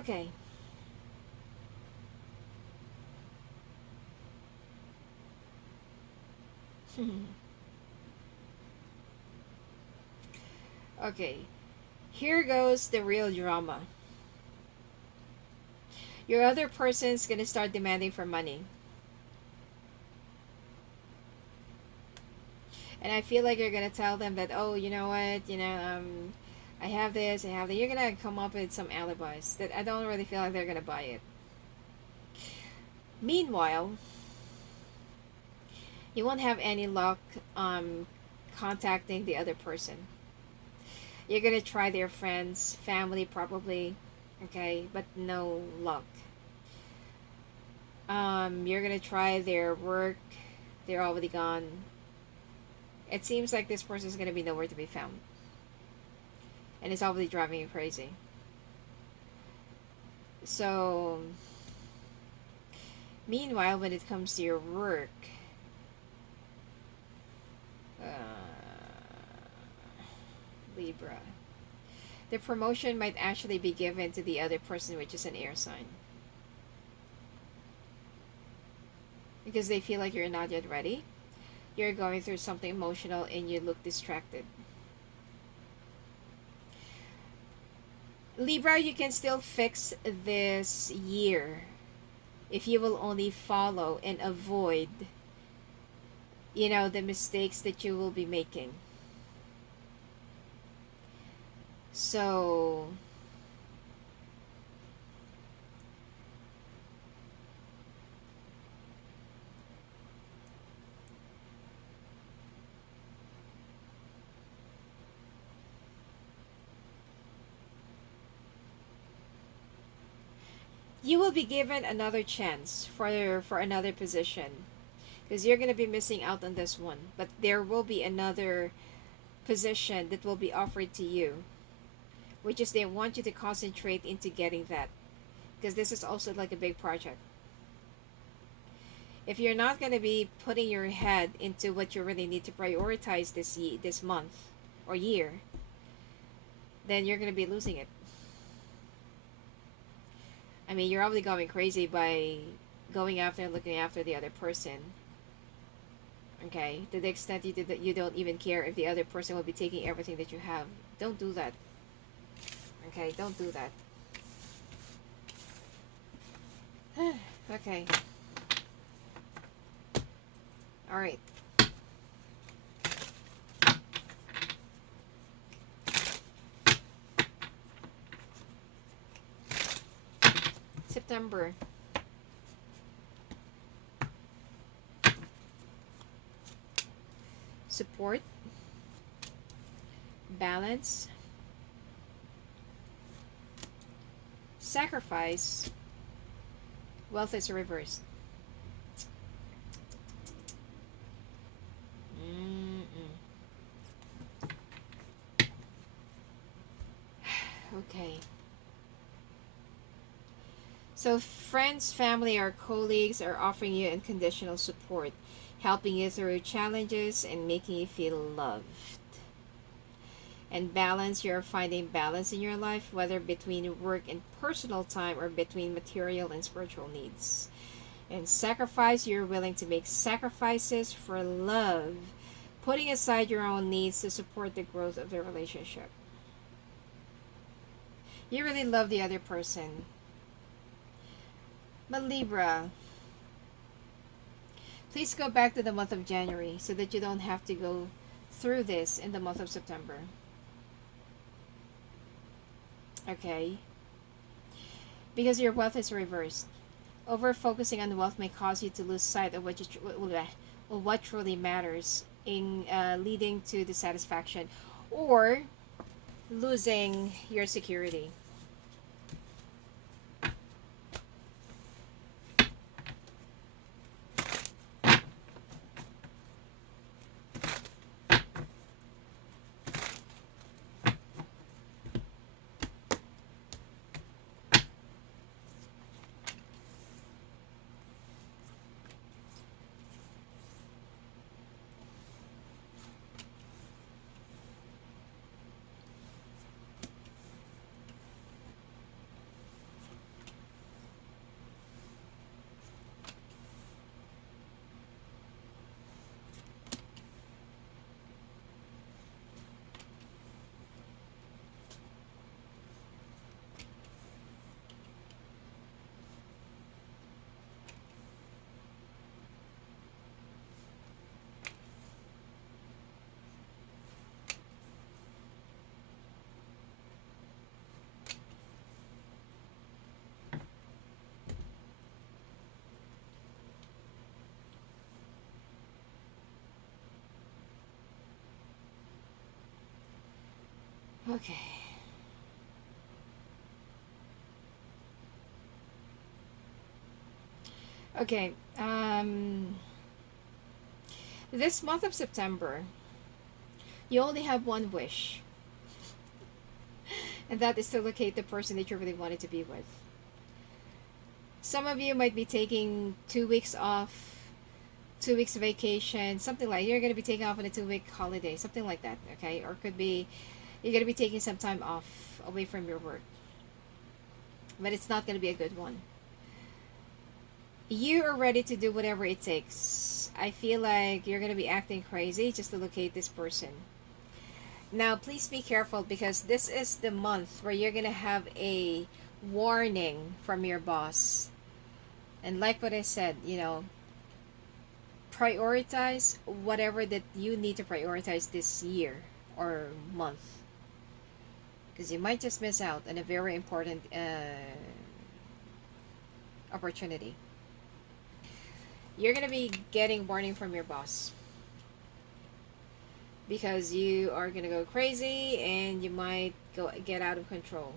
Okay. Okay. Here goes the real drama. Your other person's gonna start demanding for money. And I feel like you're gonna tell them that, oh, you know what, I have this, I have that. You're gonna come up with some alibis that I don't really feel like they're gonna buy it. Meanwhile, you won't have any luck contacting the other person. You're gonna try their friends, family, probably, okay, but no luck. You're gonna try their work, they're already gone. It seems like this person is gonna be nowhere to be found, and it's already driving you crazy. So, meanwhile, when it comes to your work, uh, Libra, the promotion might actually be given to the other person, which is an air sign. Because they feel like you're not yet ready. You're going through something emotional and you look distracted. Libra, you can still fix this year if you will only follow and avoid, the mistakes that you will be making. So, you will be given another chance for another position, because you're going to be missing out on this one, but there will be another position that will be offered to you, which is they want you to concentrate into getting that, because this is also like a big project. If you're not going to be putting your head into what you really need to prioritize this month or year, then you're going to be losing it. I mean, you're probably going crazy by going after and looking after the other person. Okay, to the extent you don't even care if the other person will be taking everything that you have. Don't do that. Okay, don't do that. Okay. All right. September. Support. Balance. Sacrifice. Wealth is reversed. Okay. So friends, family, or colleagues are offering you unconditional support, helping you through challenges and making you feel loved. And balance, you're finding balance in your life, whether between work and personal time or between material and spiritual needs. And sacrifice, you're willing to make sacrifices for love, putting aside your own needs to support the growth of the relationship. You really love the other person. But Libra, please go back to the month of January so that you don't have to go through this in the month of September. Okay? Because your wealth is reversed. Over focusing on wealth may cause you to lose sight of what truly matters, in leading to dissatisfaction or losing your security. Okay. Okay. This month of September, you only have one wish, and that is to locate the person that you really wanted to be with. Some of you might be taking 2 weeks off, 2 weeks vacation, something like you're going to be taking off on a 2 week holiday, something like that, okay? Or could be you're going to be taking some time off away from your work, but it's not going to be a good one. You are ready to do whatever it takes. I feel like you're going to be acting crazy just to locate this person. Now, please be careful because this is the month where you're going to have a warning from your boss. And like what I said, prioritize whatever that you need to prioritize this year or month. Because you might just miss out on a very important opportunity. You're going to be getting warning from your boss. Because you are going to go crazy and you might get out of control.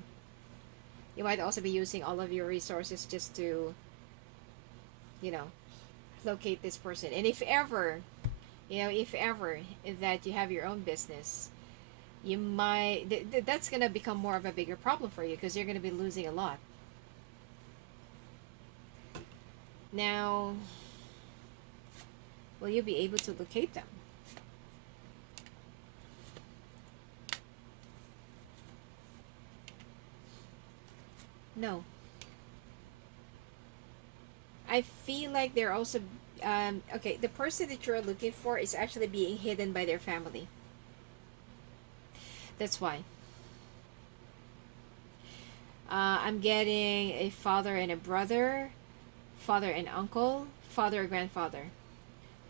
You might also be using all of your resources just to, locate this person. And if ever that you have your own business, you might that's going to become more of a bigger problem for you because you're going to be losing a lot. Now, will you be able to locate them? No. I feel like they're also okay, the person that you're looking for is actually being hidden by their family. That's why. I'm getting a father and a brother, father and uncle, father and grandfather.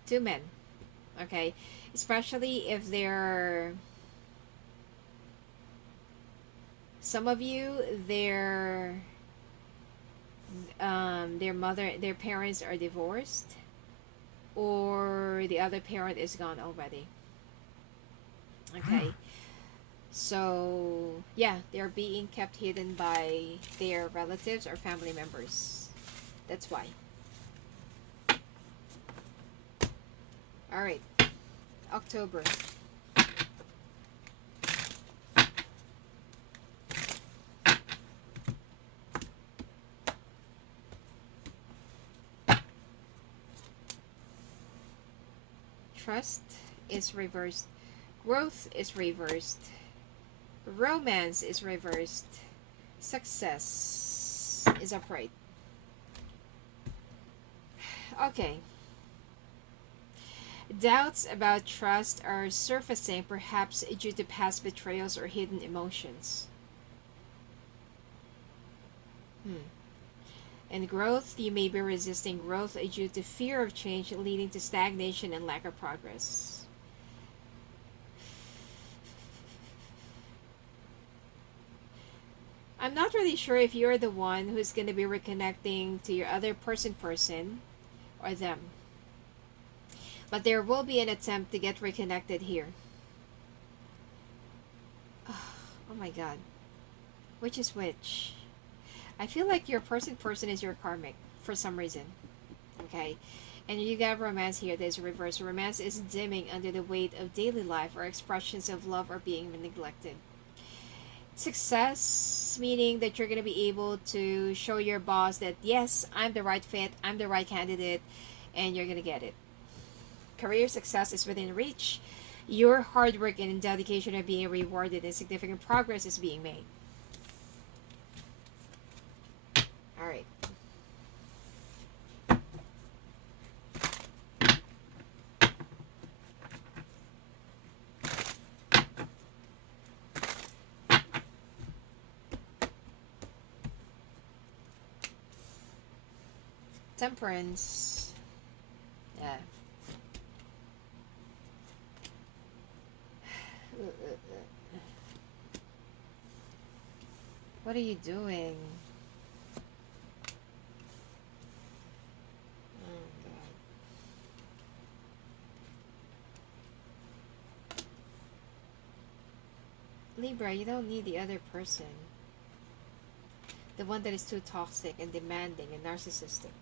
Two men. Okay? Especially if they're some of you, their parents are divorced, or the other parent is gone already. Okay, so yeah, they're being kept hidden by their relatives or family members. That's why. All right, October. Trust is reversed. Growth is reversed. Romance is reversed. Success is upright. Okay. Doubts about trust are surfacing, perhaps due to past betrayals or hidden emotions. And growth, you may be resisting growth due to fear of change, leading to stagnation and lack of progress. I'm not really sure if you're the one who's going to be reconnecting to your other person or them. But there will be an attempt to get reconnected here. Oh my god. Which is which? I feel like your person is your karmic for some reason. Okay? And you got romance here. There's reverse. Romance is dimming under the weight of daily life, or expressions of love are being neglected. Success, meaning that you're going to be able to show your boss that, yes, I'm the right fit, I'm the right candidate, and you're going to get it. Career success is within reach. Your hard work and dedication are being rewarded, and significant progress is being made. All right. Temperance. Yeah. What are you doing? Oh god. Libra, you don't need the other person. The one that is too toxic and demanding and narcissistic.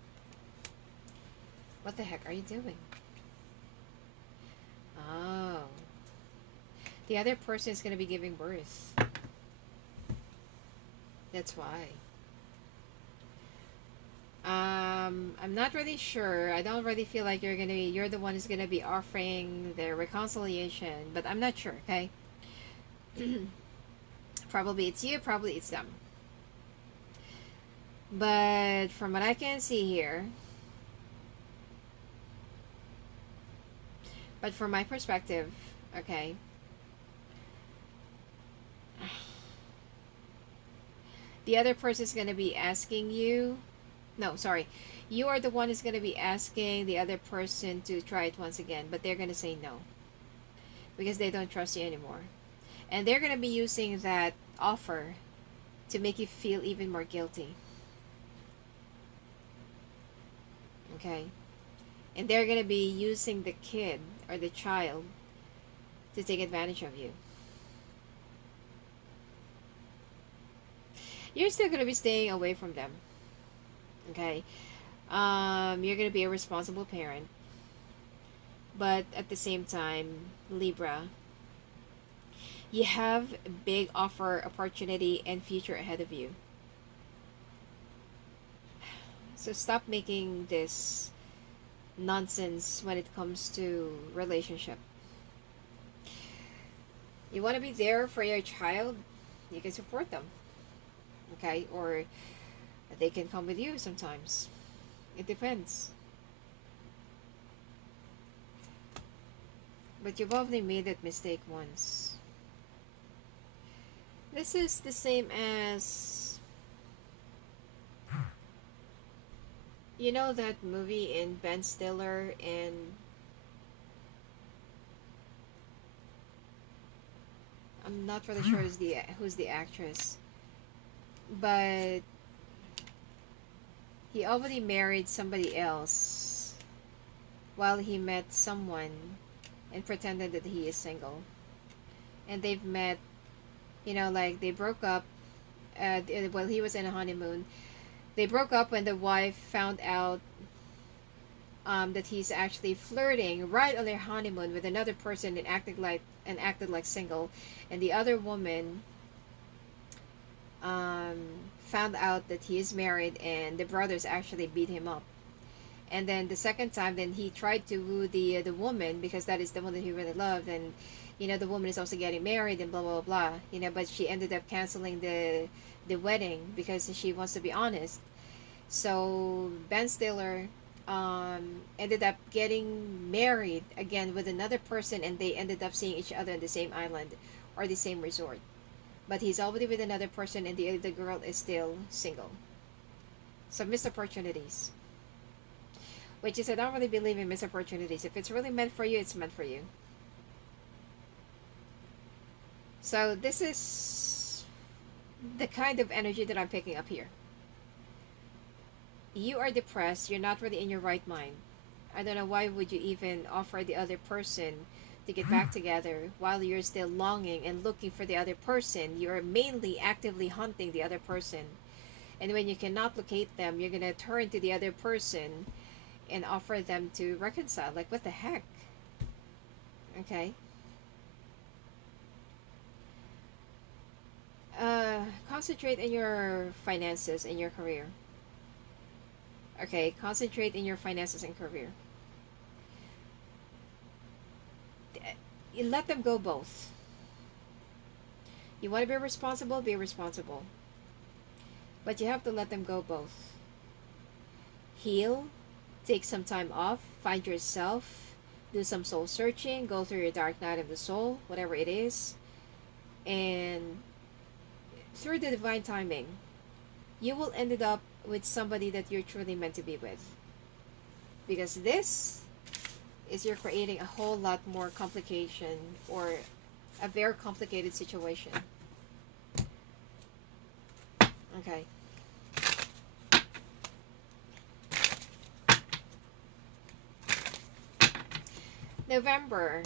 What the heck are you doing? Oh. The other person is going to be giving birth. That's why. I'm not really sure. I don't really feel like you're the one who's gonna be offering the reconciliation, but I'm not sure, okay? Probably it's you, probably it's them. But from what I can see here, but from my perspective, okay, the other person is gonna be asking you, no, sorry, you are the one who's gonna be asking the other person to try it once again, but they're gonna say no because they don't trust you anymore, and they're gonna be using that offer to make you feel even more guilty. Okay, and they're gonna be using the kid or the child to take advantage of you. You're still gonna be staying away from them. Okay, you're gonna be a responsible parent, but at the same time, Libra, you have a big offer, opportunity, and future ahead of you. So stop making this nonsense when it comes to relationship. You want to be there for your child, you can support them, okay? Or they can come with you sometimes. It depends. But you've already made that mistake once. This is the same as, you know, that movie in Ben Stiller, and I'm not really sure who's the actress, but he already married somebody else while he met someone and pretended that he is single. And they've met, you know, like they broke up while he was in a honeymoon. They broke up when the wife found out that he's actually flirting right on their honeymoon with another person and acted like single, and the other woman found out that he is married, and the brothers actually beat him up. And then the second time, then he tried to woo the woman because that is the one that he really loved, and you know the woman is also getting married and blah blah blah. You know, but she ended up canceling the wedding because she wants to be honest. So Ben Stiller ended up getting married again with another person, and they ended up seeing each other on the same island or the same resort. But he's already with another person, and the girl is still single. So missed opportunities. Which is, I don't really believe in missed opportunities. If it's really meant for you, it's meant for you. So this is the kind of energy that I'm picking up here. You are depressed. You're not really in your right mind. I don't know why would you even offer the other person to get back together while you're still longing and looking for the other person. You're mainly actively hunting the other person. And when you cannot locate them, you're going to turn to the other person and offer them to reconcile. Like, what the heck? Okay. Concentrate in your finances and your career. Okay, concentrate in your finances and career. You let them go both. You want to be responsible, be responsible. But you have to let them go both. Heal, take some time off, find yourself, do some soul searching, go through your dark night of the soul, whatever it is. And through the divine timing, you will end up with somebody that you're truly meant to be with. Because this is you're creating a whole lot more complication or a very complicated situation. Okay. November.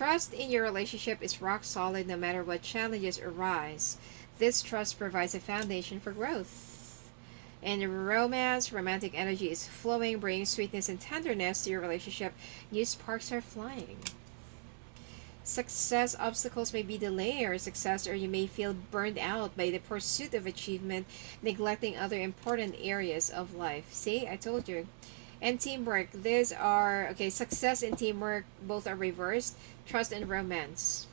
Trust in your relationship is rock solid no matter what challenges arise. This trust provides a foundation for growth. In romance, romantic energy is flowing, bringing sweetness and tenderness to your relationship. New sparks are flying. Success obstacles may be delaying your success, or you may feel burned out by the pursuit of achievement, neglecting other important areas of life. See, I told you. And teamwork. These are, okay, success and teamwork both are reversed. Trust and romance.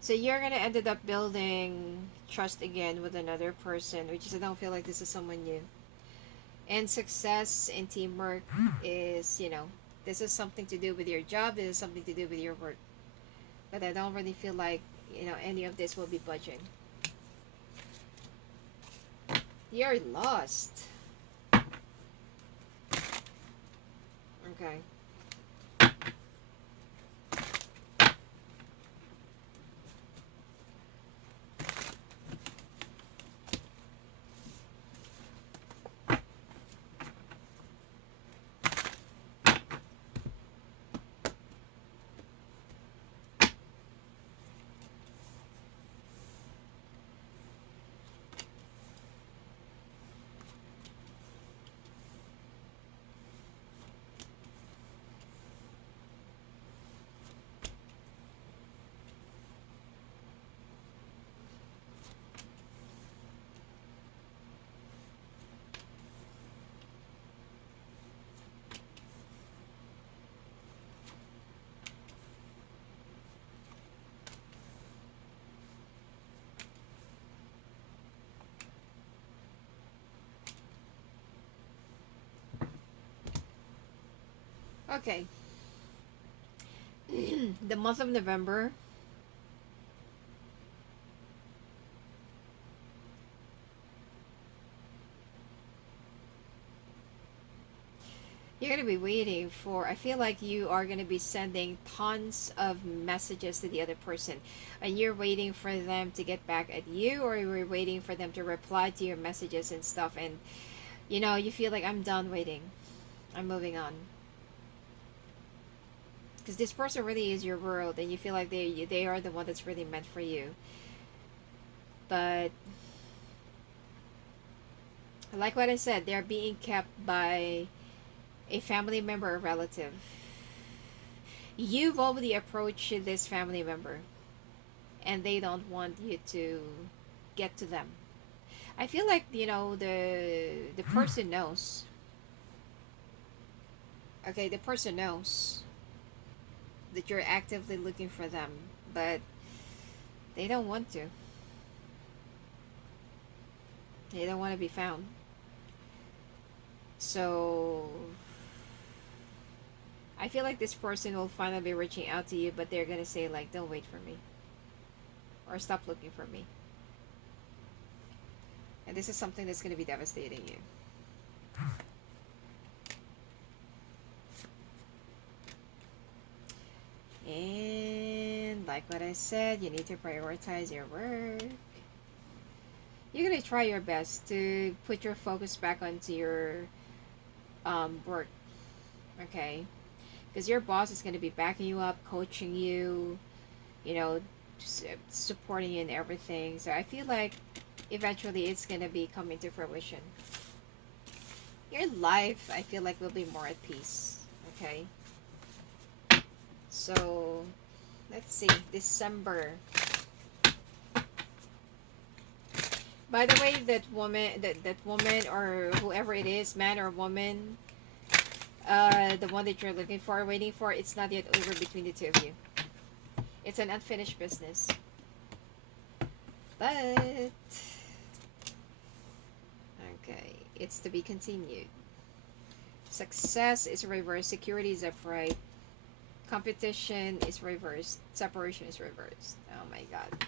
So you're gonna ended up building trust again with another person, which is, I don't feel like this is someone new. And success and teamwork is, this is something to do with your job, this is something to do with your work. But I don't really feel like, any of this will be budging. You're lost. Okay. Okay. The month of November. You're going to be waiting for, I feel like you are going to be sending tons of messages to the other person. And you're waiting for them to get back at you, or you're waiting for them to reply to your messages and stuff. And, you feel like, I'm done waiting. I'm moving on. Because this person really is your world, and you feel like they are the one that's really meant for you. But like what I said, they're being kept by a family member or relative. You've already approached this family member, and they don't want you to get to them. I feel like, the person knows. Okay, the person knows that you're actively looking for them, but they don't want to. They don't want to be found. So I feel like this person will finally be reaching out to you, but they're gonna say, like, don't wait for me, or stop looking for me. And this is something that's gonna be devastating you. And like what I said, you need to prioritize your work. You're gonna try your best to put your focus back onto your work, okay? Because your boss is gonna be backing you up, coaching you, supporting you in everything. So I feel like eventually it's gonna be coming to fruition. Your life, I feel like, will be more at peace, okay? So let's see, December. By the way, that woman or whoever it is, man or woman, the one that you're looking for, waiting for, it's not yet over between the two of you. It's an unfinished business. But okay, it's to be continued. Success is reversed, security is upright, competition is reversed, separation is reversed. Oh my god.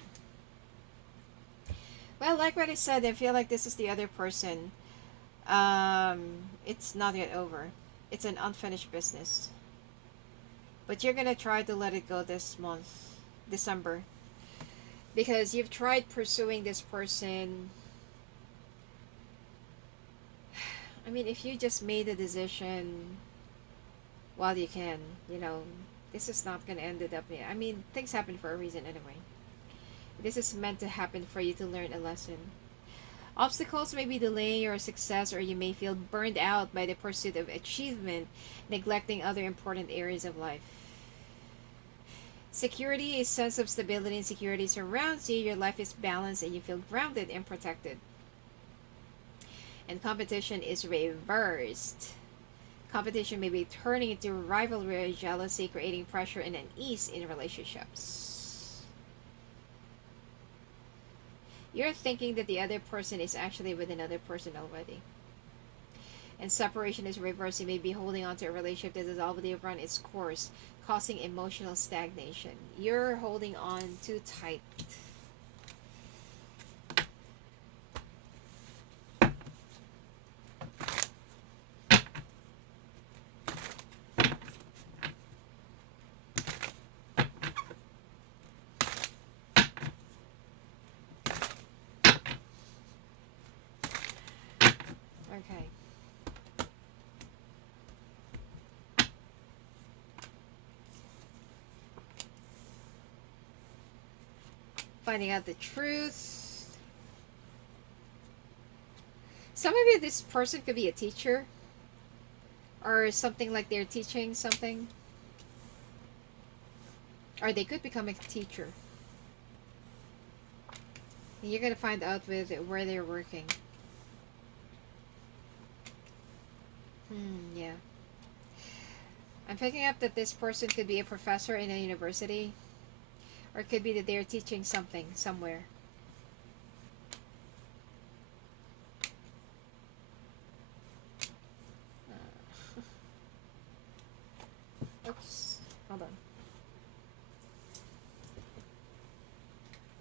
Well, like what I said, I feel like this is the other person. It's not yet over. It's an unfinished business. But you're gonna try to let it go this month, December. Because you've tried pursuing this person. I mean, if you just made a decision while you can, you know, this is not gonna end it up here. I mean, things happen for a reason anyway. This is meant to happen for you to learn a lesson. Obstacles may be delaying your success, or you may feel burned out by the pursuit of achievement, neglecting other important areas of life. Security, a sense of stability and security surrounds you. Your life is balanced and you feel grounded and protected. And competition is reversed. Competition may be turning into rivalry or jealousy, creating pressure and unease in relationships. You're thinking that the other person is actually with another person already. And separation is reversed. You may be holding on to a relationship that has already run its course, causing emotional stagnation. You're holding on too tight. Okay. Finding out the truth. Some of you, this person could be a teacher, or something like they're teaching something, or they could become a teacher. And you're gonna find out with where they're working. Yeah. I'm picking up that this person could be a professor in a university, or it could be that they're teaching something somewhere. Oops. Hold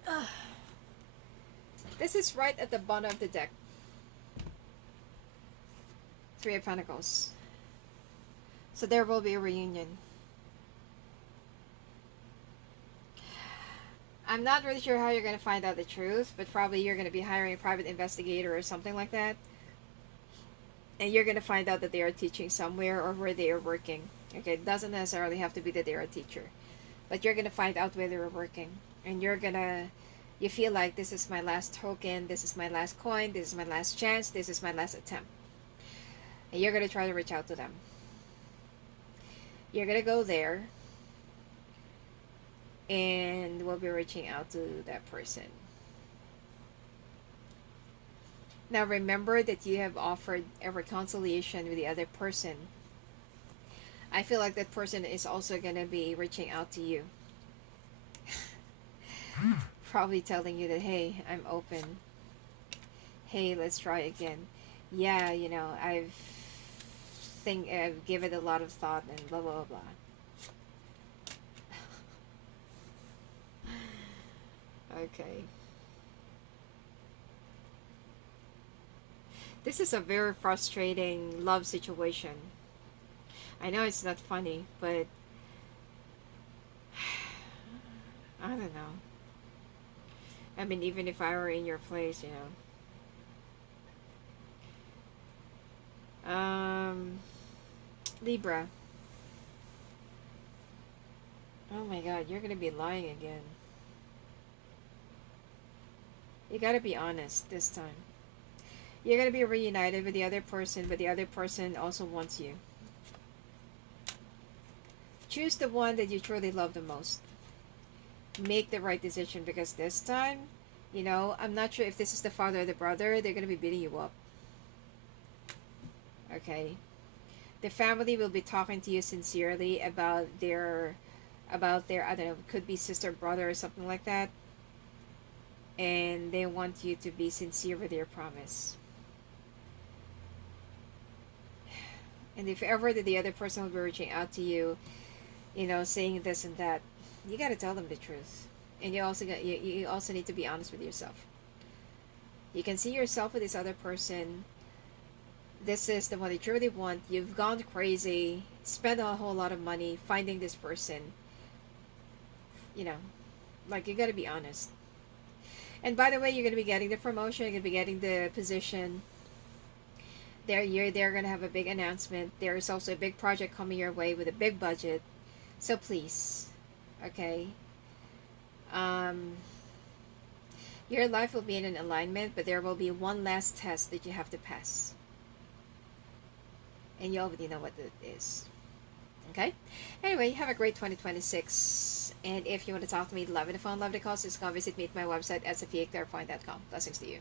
on. This is right at the bottom of the deck. Three of Pentacles. So there will be a reunion. I'm not really sure how you're going to find out the truth, but probably you're going to be hiring a private investigator or something like that. And you're going to find out that they are teaching somewhere or where they are working. Okay, it doesn't necessarily have to be that they're a teacher. But you're going to find out where they're working. And you feel like this is my last token, this is my last coin, this is my last chance, this is my last attempt. And you're going to try to reach out to them. You're going to go there, and we'll be reaching out to that person. Now remember that you have offered a reconciliation with the other person. I feel like that person is also going to be reaching out to you. Probably telling you that, hey, I'm open. Hey, let's try again. Yeah, you know, I've given it a lot of thought and blah, blah, blah. Okay. This is a very frustrating love situation. I know it's not funny, but I don't know. I mean, even if I were in your place, you know. Libra. Oh my god, you're gonna be lying again. You gotta be honest this time. You're gonna be reunited with the other person, but the other person also wants you. Choose the one that you truly love the most. Make the right decision, because this time, you know, I'm not sure if this is the father or the brother. They're gonna be beating you up. Okay. The family will be talking to you sincerely about their I don't know, could be sister, brother, or something like that. And they want you to be sincere with your promise. And if ever that the other person will be reaching out to you, you know, saying this and that, you got to tell them the truth. And you also need to be honest with yourself. You can see yourself with this other person. This is the one that you really want. You've gone crazy, spent a whole lot of money finding this person. You know, like, you got to be honest. And by the way, you're going to be getting the promotion, you're going to be getting the position. They're gonna have a big announcement. There is also a big project coming your way with a big budget. So please, okay. Um, your life will be in an alignment, but there will be one last test that you have to pass, and you already know what it is. Okay. Anyway, have a great 2026. And if you want to talk to me, love in the phone, love the calls, just come visit me at my website at sophiaclarifying.com. Blessings to you.